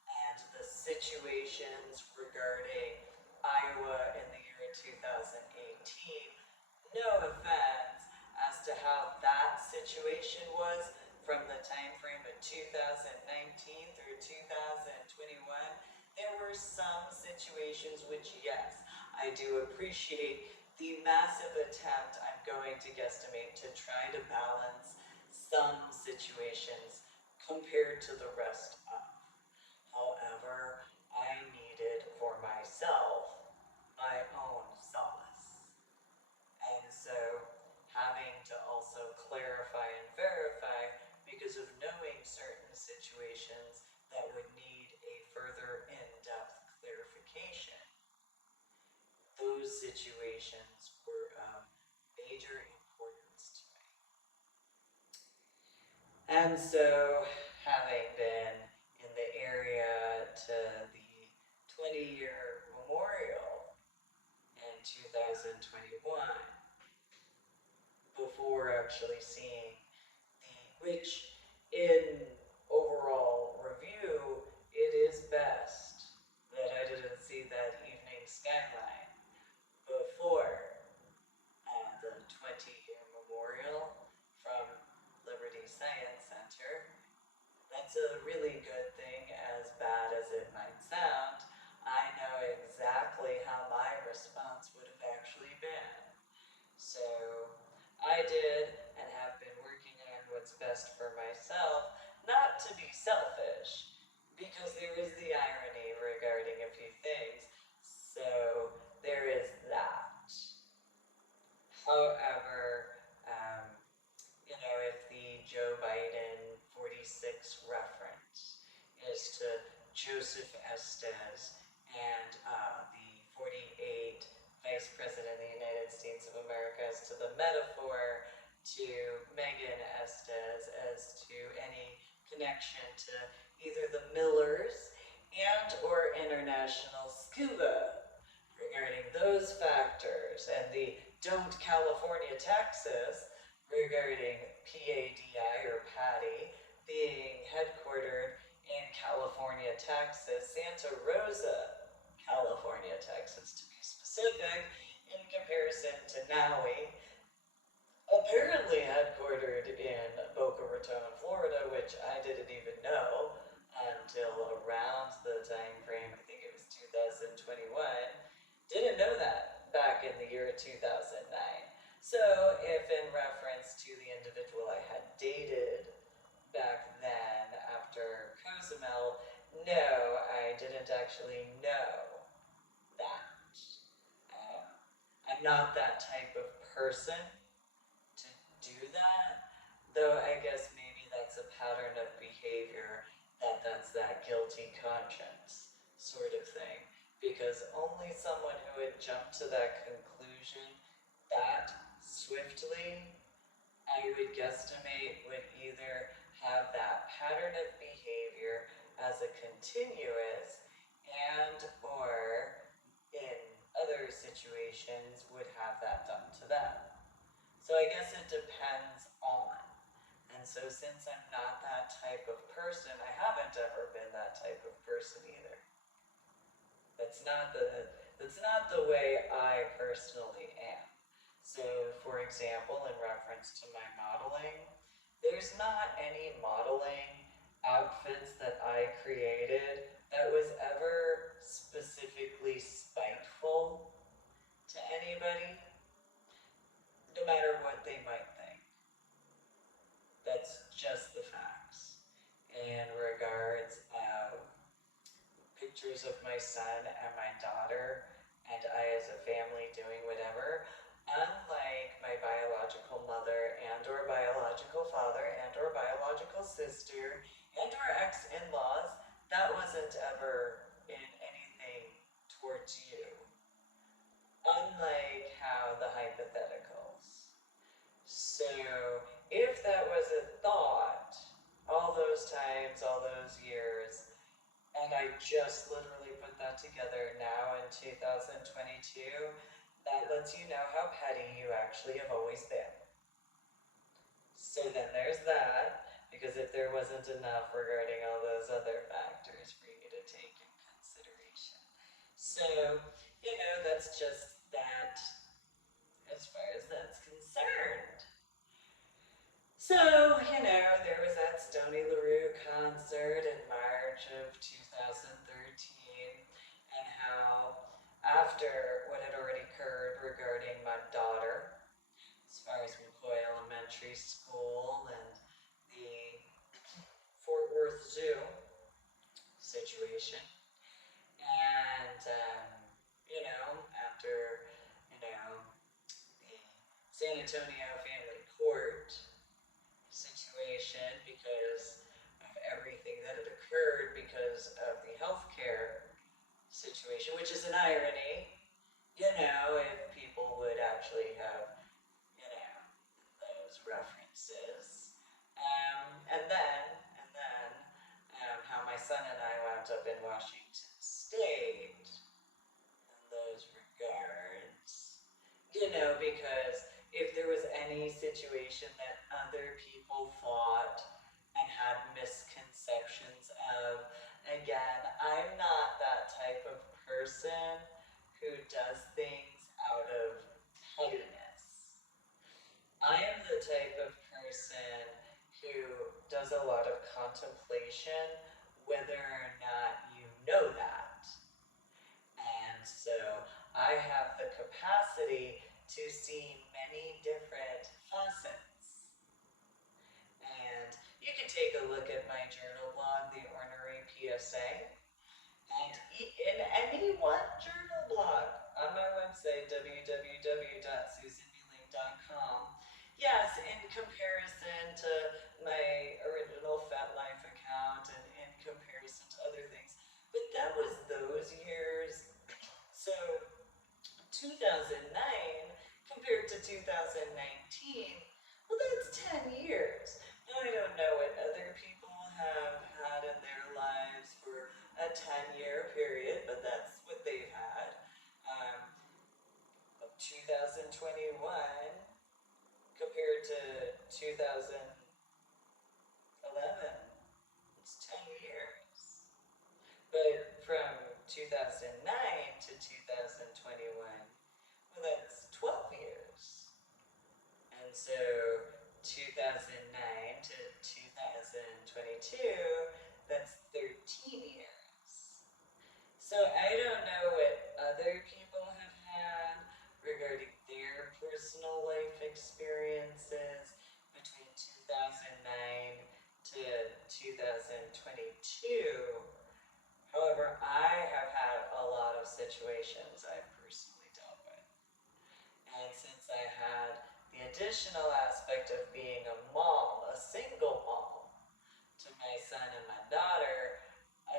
and the situations regarding Iowa in the year 2018, no offense as to how that situation was from the time frame of 2019 through 2021. There were some situations which, yes, I do appreciate the massive attempt I'm going to guesstimate to try to balance some situations compared to the rest of. However, I needed for myself my own solace. And so having to also clarify and verify because of knowing certain situations that would need a further in-depth clarification. Those situations were of major importance to me. And so, having been in the area to the 20-year memorial in 2021, before actually seeing which in overall review, it is best that I didn't see that evening skyline before the 20-year memorial from Liberty Science Center. That's a really good thing, as bad as it might sound. I know exactly how my response would have actually been. So I did and have been working on what's best for myself, not to be selfish, because there is the irony regarding a few things. So there is that. However, if the Joe Biden 46 reference is to Joseph Estes and the 48 Vice President of the United States of America as to the metaphor to Megan Estes as to any connection to either the Millers and or international scuba regarding those factors, and the Don't California Texas regarding PADI or PADI being headquartered in California, Texas, Santa Rosa, California, Texas to be specific, in comparison to Maui, apparently headquartered in Boca Raton, Florida, which I didn't even know until around the time frame, I think it was 2021. Didn't know that back in the year 2009. So if in reference to the individual I had dated back then after Cozumel, no, I didn't actually know that. I'm not that type of person to do that, though I guess maybe that's a pattern of behavior, that's that guilty conscience sort of thing, because only someone who would jump to that conclusion that swiftly, I would guesstimate, would either have that pattern of behavior as a continuous and or in other situations would have that done to them. So I guess it depends on. And so since I'm not that type of person, I haven't ever been that type of person either. That's not the way I personally am. So for example, in reference to my modeling, there's not any modeling outfits that I created that was ever specifically spiteful to anybody, no matter what they might think. That's just the facts. In regards of pictures of my son and my daughter, and I as a family doing whatever, unlike my biological sister and or ex-in-laws, that wasn't ever in anything towards you. Unlike how the hypotheticals. So if that was a thought, all those times, all those years, and I just literally put that together now in 2022, that lets you know how petty you actually have always been. So then there's that, because if there wasn't enough regarding all those other factors for you to take in consideration. So, that's just that as far as that's concerned. So, there was that Stoney LaRue concert in March of 2013, and how after what had already occurred regarding my daughter, as far as McCoy Elementary School and the Fort Worth Zoo situation, and after the San Antonio Family Court situation, because of everything that had occurred because of the healthcare situation, which is an irony, if people would actually have, those references. And then, how my son and I wound up in Washington State in those regards. Because if there was any situation that other people thought and had misconceptions of, again, I'm not that type of person who does things out of pettiness. I am the type of person who does a lot of contemplation, whether or not you know that. And so I have the capacity to see many different facets. And you can take a look at my journal blog, The Ornery PSA. And in any one journal blog on my website, www.susanbeling.com, yes, in comparison to my original FetLife account and in comparison to other things, but that was those years. So 2009 compared to 2019, well, that's 10 years. Now, I don't know what other people have had in their lives for a 10-year period, but that's what they've had. 2021 compared to 2011, it's 10 years. But from 2009 to 2021, well, that's 12 years. And so 2009 to 2022, that's 13 years. So I don't know what other people have had regarding their personal life experiences between 2009 to 2022. However, I have had a lot of situations I've personally dealt with. And since I had the additional aspect of being a mom, a single mom, to my son and my daughter,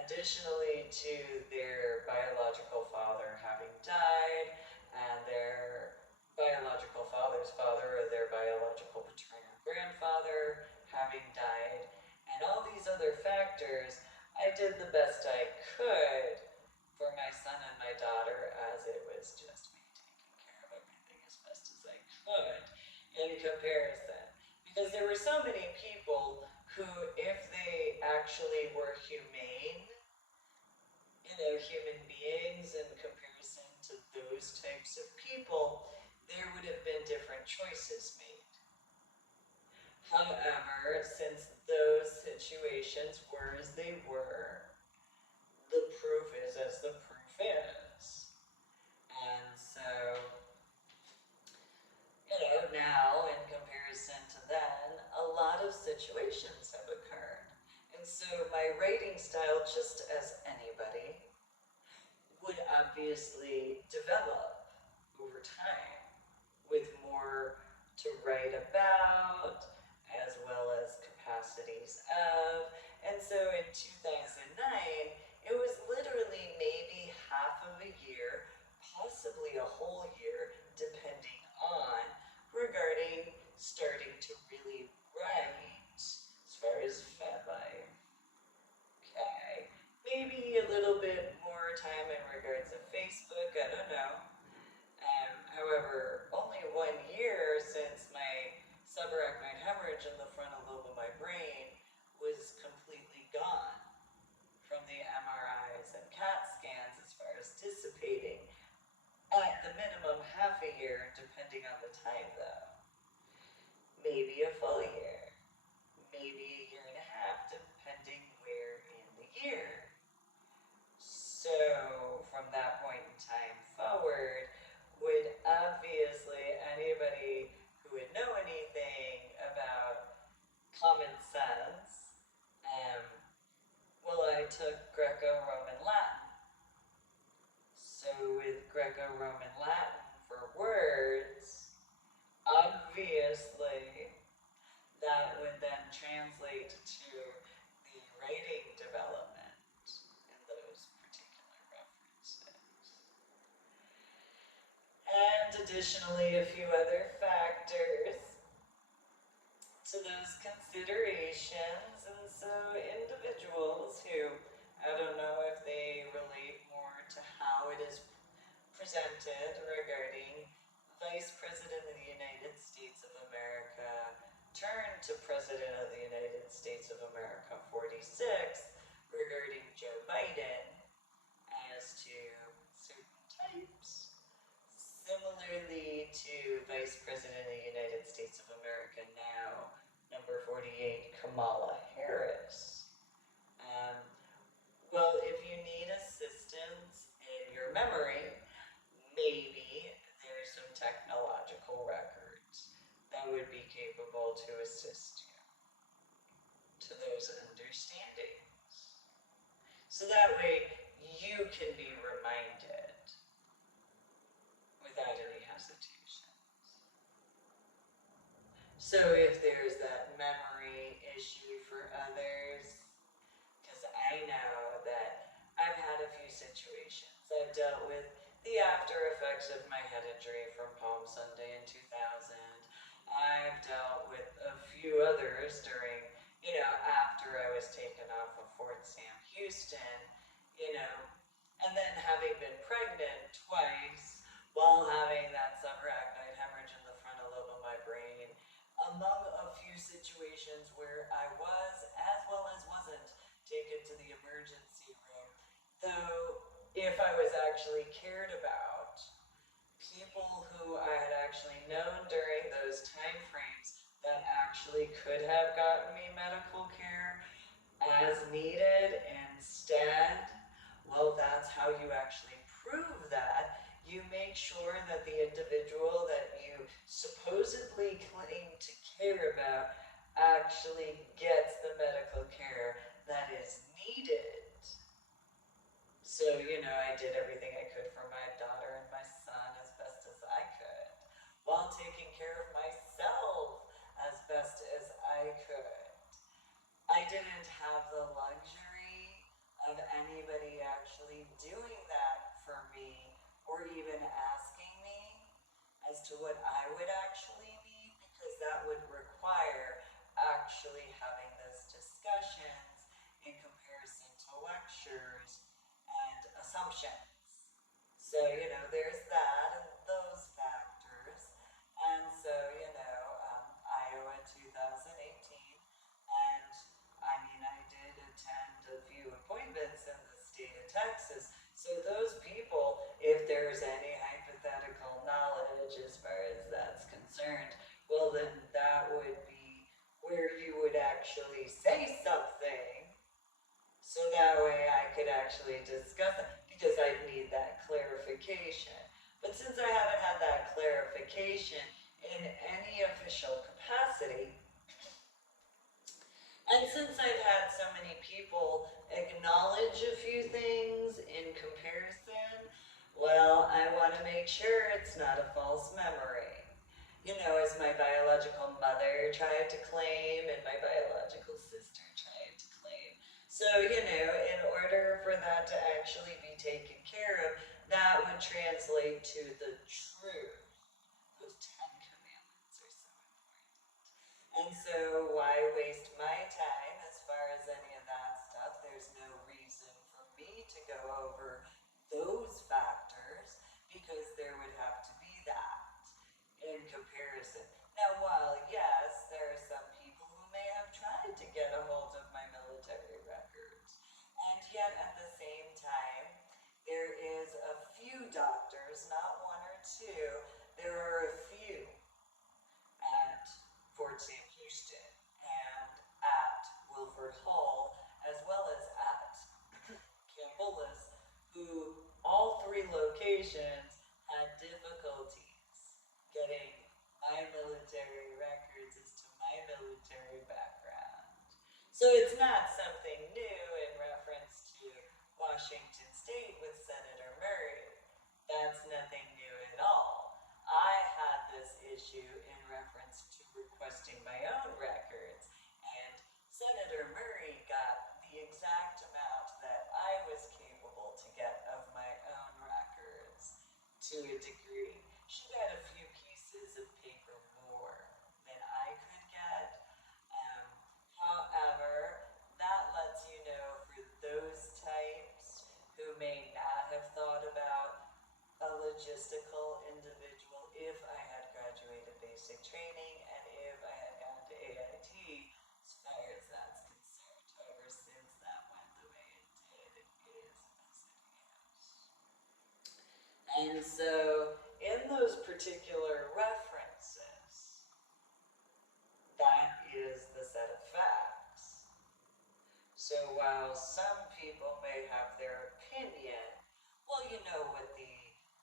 additionally to their biological father having died, and their biological father's father, or their biological paternal grandfather having died, and all these other factors, I did the best I could for my son and my daughter, as it was just me taking care of everything as best as I could in comparison. Because there were so many people who, if they actually were humane, human beings in comparison to those types of people, there would have been different choices made. However, since those situations were as they were, the proof is as the proof is. And so, now in comparison to then, a lot of situations have occurred. And so my writing style, just as anybody, would obviously develop over time with more to write about, as well as capacity possibilities of. And so in 2009, it was literally maybe half of a year, possibly a whole year, depending on, regarding starting to really write as far as fan life. Okay, maybe a little bit more time in regards of Facebook, I don't know. However, only 1 year since my subarachnoid hemorrhage in the frontal lobe of my brain was completely gone from the MRIs and CAT scans as far as dissipating. At the minimum, half a year, depending on the time though. Maybe a full year. Maybe a year and a half, depending where in the year. So, from that point in time forward, would obviously anybody who would know anything about common sense, well, I took Greco-Roman Latin. So with Greco-Roman Latin for words, obviously that would then translate to the writing development in those particular references. And additionally, a few other factors to those considerations. And so individuals who, I don't know if they relate more to how it is presented regarding Vice President of the United States of America turned to President of the United States of America 46 regarding Joe Biden as to certain types. Similarly to Vice President of the United States of America now, number 48, Kamala Harris. Well, if you need assistance in your memory, maybe there's some technological records that would be capable to assist you to those understandings. So that way you can be reminded without any hesitations. So if there's that memory issue for others, because I know that I've had a few situations. I've dealt with the after effects of my head injury from Palm Sunday in 2000. I've dealt with a few others during, after I was taken off of Fort Sam Houston, and then having been pregnant twice while having that subarachnoid hemorrhage in the frontal lobe of my brain, among a few situations where I was, as well as wasn't, taken to the emergency room. Though, if I was actually cared about, people who I had actually known during those time frames that actually could have gotten me medical care as needed instead, well, that's how you actually prove that. You make sure that the individual that you supposedly claim to care about actually gets the medical care that is needed. So, I did everything I could for my daughter and my son as best as I could, while taking care of myself as best as I could. I didn't have the luxury of anybody actually doing that for me, or even asking me as to what I would actually need, because that would require actually having those discussions in comparison to lectures and assumptions. So, there's that and those factors. And so, Iowa 2018, and I did attend a few appointments in the state of Texas. So those people, if there's any hypothetical knowledge as far as that's concerned, well then that would be where you would actually say something, so that way I could actually discuss it, because I'd need that clarification. But since I haven't had that clarification in any official capacity, and since I've had so many people acknowledge a few things in comparison, well, I want to make sure it's not a false memory. As my biological mother tried to claim, and my biological sister So, in order for that to actually be taken care of, that would translate to the truth. Those Ten Commandments are so important. And so, why waste my time as far as any of that stuff? There's no reason for me to go over those factors because there would have to be that in comparison. Now, while yes, there are some people who may have tried to get a hold of my military records, and yet at the same time, there is a few doctors, not one or two, there are a few at Fort Sam Houston and at Wilford Hall, as well as at Campolis, who all three locations had difficulties getting my military records as to my military background. So it's not something new in reference to Washington State with Senator Murray. That's nothing new at all. I had this issue in reference to requesting my own records, and Senator Murray got the exact amount that I was capable to get of my own records to a degree. She got a few pieces of paper more than I could get. Um, However, that lets you know for those types who may not have thought about a logistical individual, if I had graduated basic training and if I had gone to AIT, as far as that's concerned. However, since that went the way it did, it is as it is. And so, in those particular references, that is the set of facts. So while some people may have their opinion, well, you know what the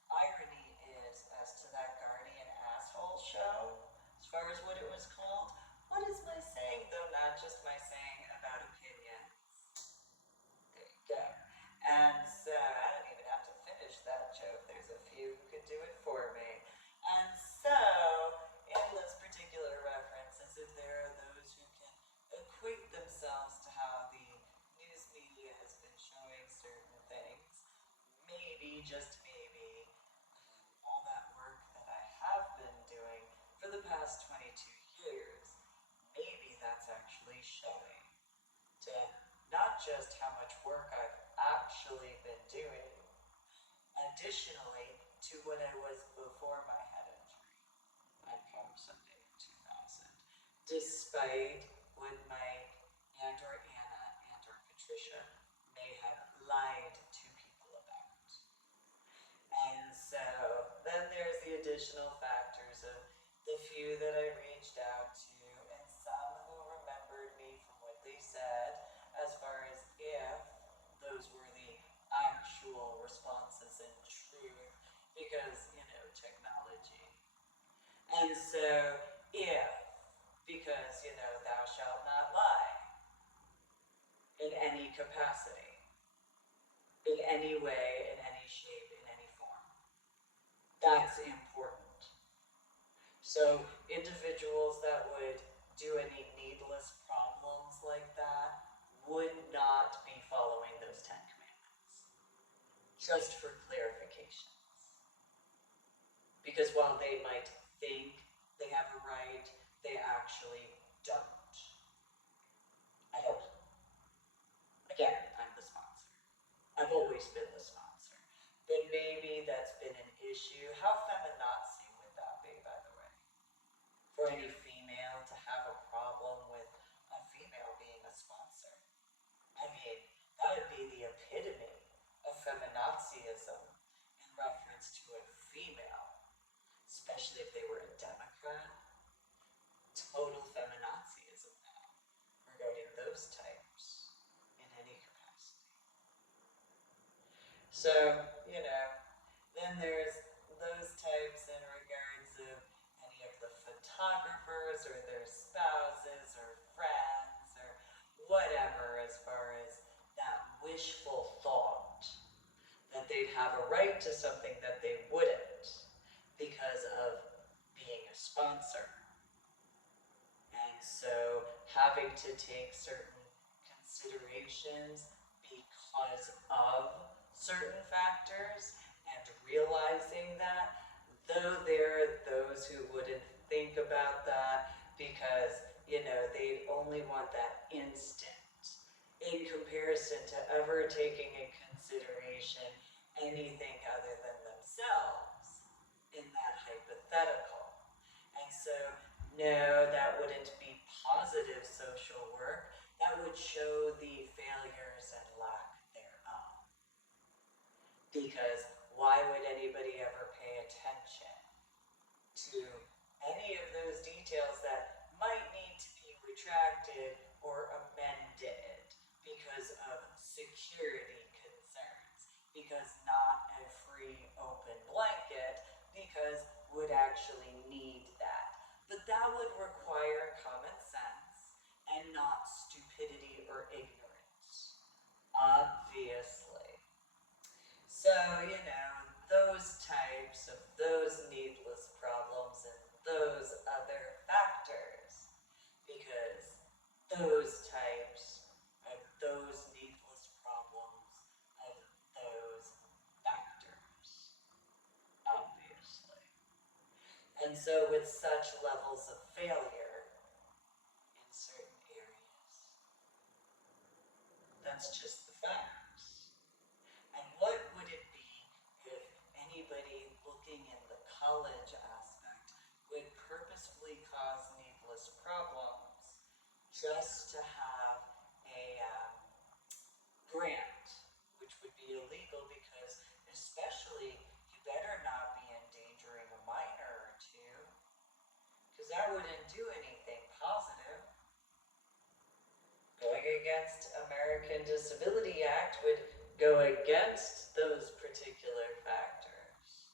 irony is as to that Guardian asshole show, as far as what it was called? What is my saying, though, not just my saying about opinions? There you go. And so I don't even have to finish that joke. There's a few who could do it for me. And so, in those particular references, if there are those who can equate themselves to how the news media has been showing certain things, maybe, just maybe, all that work that I have been doing for the past 22 years, maybe that's actually showing to not just how much work I've actually been doing, additionally to what I was before my head injury on Palm Sunday in 2000, despite what Mike and or Anna and or Patricia may have lied to people about. And so then there's the additional factors of the few that I reached out to and some who remembered me from what they said as far as if those were the actual responses in truth because, technology. And so if, because, thou shalt not lie in any capacity, in any way, in any shape, in any form. That's important. So individuals that would do any needless problems like that would not be following those 10 commandments. Just for clarification. Because while they might think they have a right, they actually don't. I don't. Again, I'm the sponsor. I've always been the sponsor. But maybe that's been an issue. How feminazi would that be, by the way? For any female to have a problem with a female being a sponsor. I mean, that would be the epitome of feminazism in reference to a female, especially if they were a Democrat. Total feminazism now regarding those types in any capacity. So, then there's those types in regards of any of the photographers or their spouses or friends or whatever, as far as that wishful thought that they'd have a right to something that they wouldn't because of being a sponsor. And so having to take certain considerations because of certain factors, and realizing that, though there are those who wouldn't think about that because, they only want that instant in comparison to ever taking in consideration anything other than themselves in that hypothetical. And so, no, that wouldn't be positive social work. That would show the failures and lack thereof. Because why would anybody ever pay attention to any of those details that might need to be retracted or amended because of security concerns? Because not a free open blanket, because would actually need that. But that would require common sense and not stupidity or ignorance, obviously. So, those types of those needless problems and those other factors, because those types of those needless problems of those factors, obviously. And so with such levels of failure in certain areas, that's just the facts. And what would it be if anybody looking in the college aspect would purposefully cause needless problems just to have a grant, which would be illegal because especially you better not be endangering a minor or two, because that wouldn't do anything positive. Going against American Disability Act would go against those particular factors,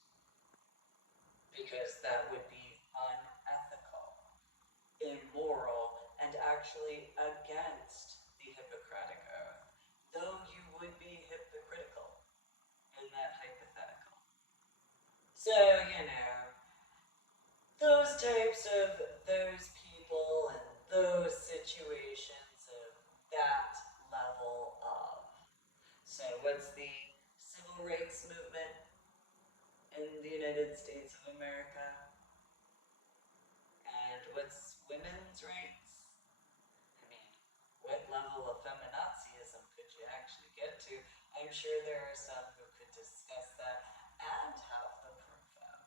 because that would be unethical, immoral, and actually against the Hippocratic Oath, though you would be hypocritical in that hypothetical. So, those types of those people and those situations of that level of. So what's the civil rights movement in the United States of America? And what's women's rights? I mean, what level of feminazism could you actually get to? I'm sure there are some who could discuss that and have the proof of.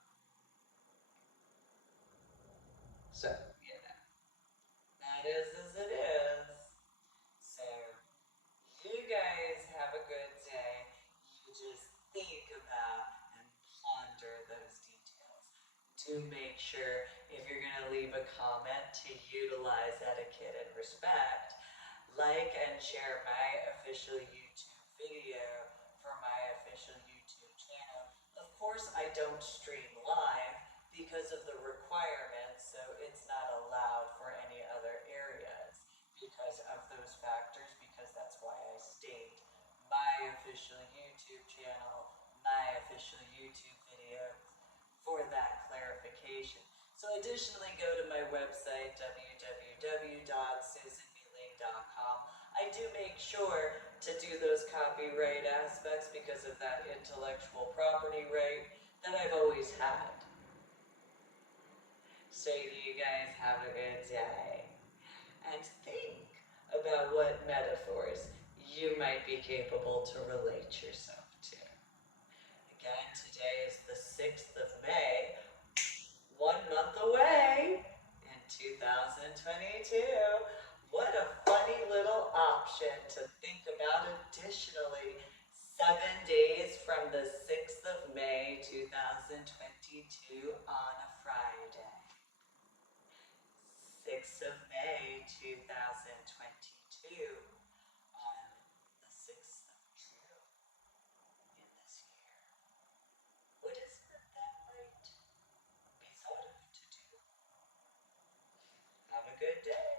So, that is as it is. So, you guys have a good day. You just think about and ponder those details. Do make sure, if you're going to leave a comment, to utilize etiquette and respect. Like and share my official YouTube video for my official YouTube channel. Of course, I don't stream live because of the requirements, so it's not allowed for any other areas because of those factors, because that's why I state my official YouTube channel, my official YouTube videos, for that clarification. So additionally, go to my website, www.susanmealing.com. I do make sure to do those copyright aspects because of that intellectual property right that I've always had. So you guys have a good day. And think about what metaphors you might be capable to relate yourself to. Again, today is the 6th of May, 1 month away in 2022. What a funny little option to think about additionally. 7 days from the 6th of May, 2022 on a Friday. 6th of May, 2022 on the 6th of June in this year. What is it that might be thought of to do? Have a good day.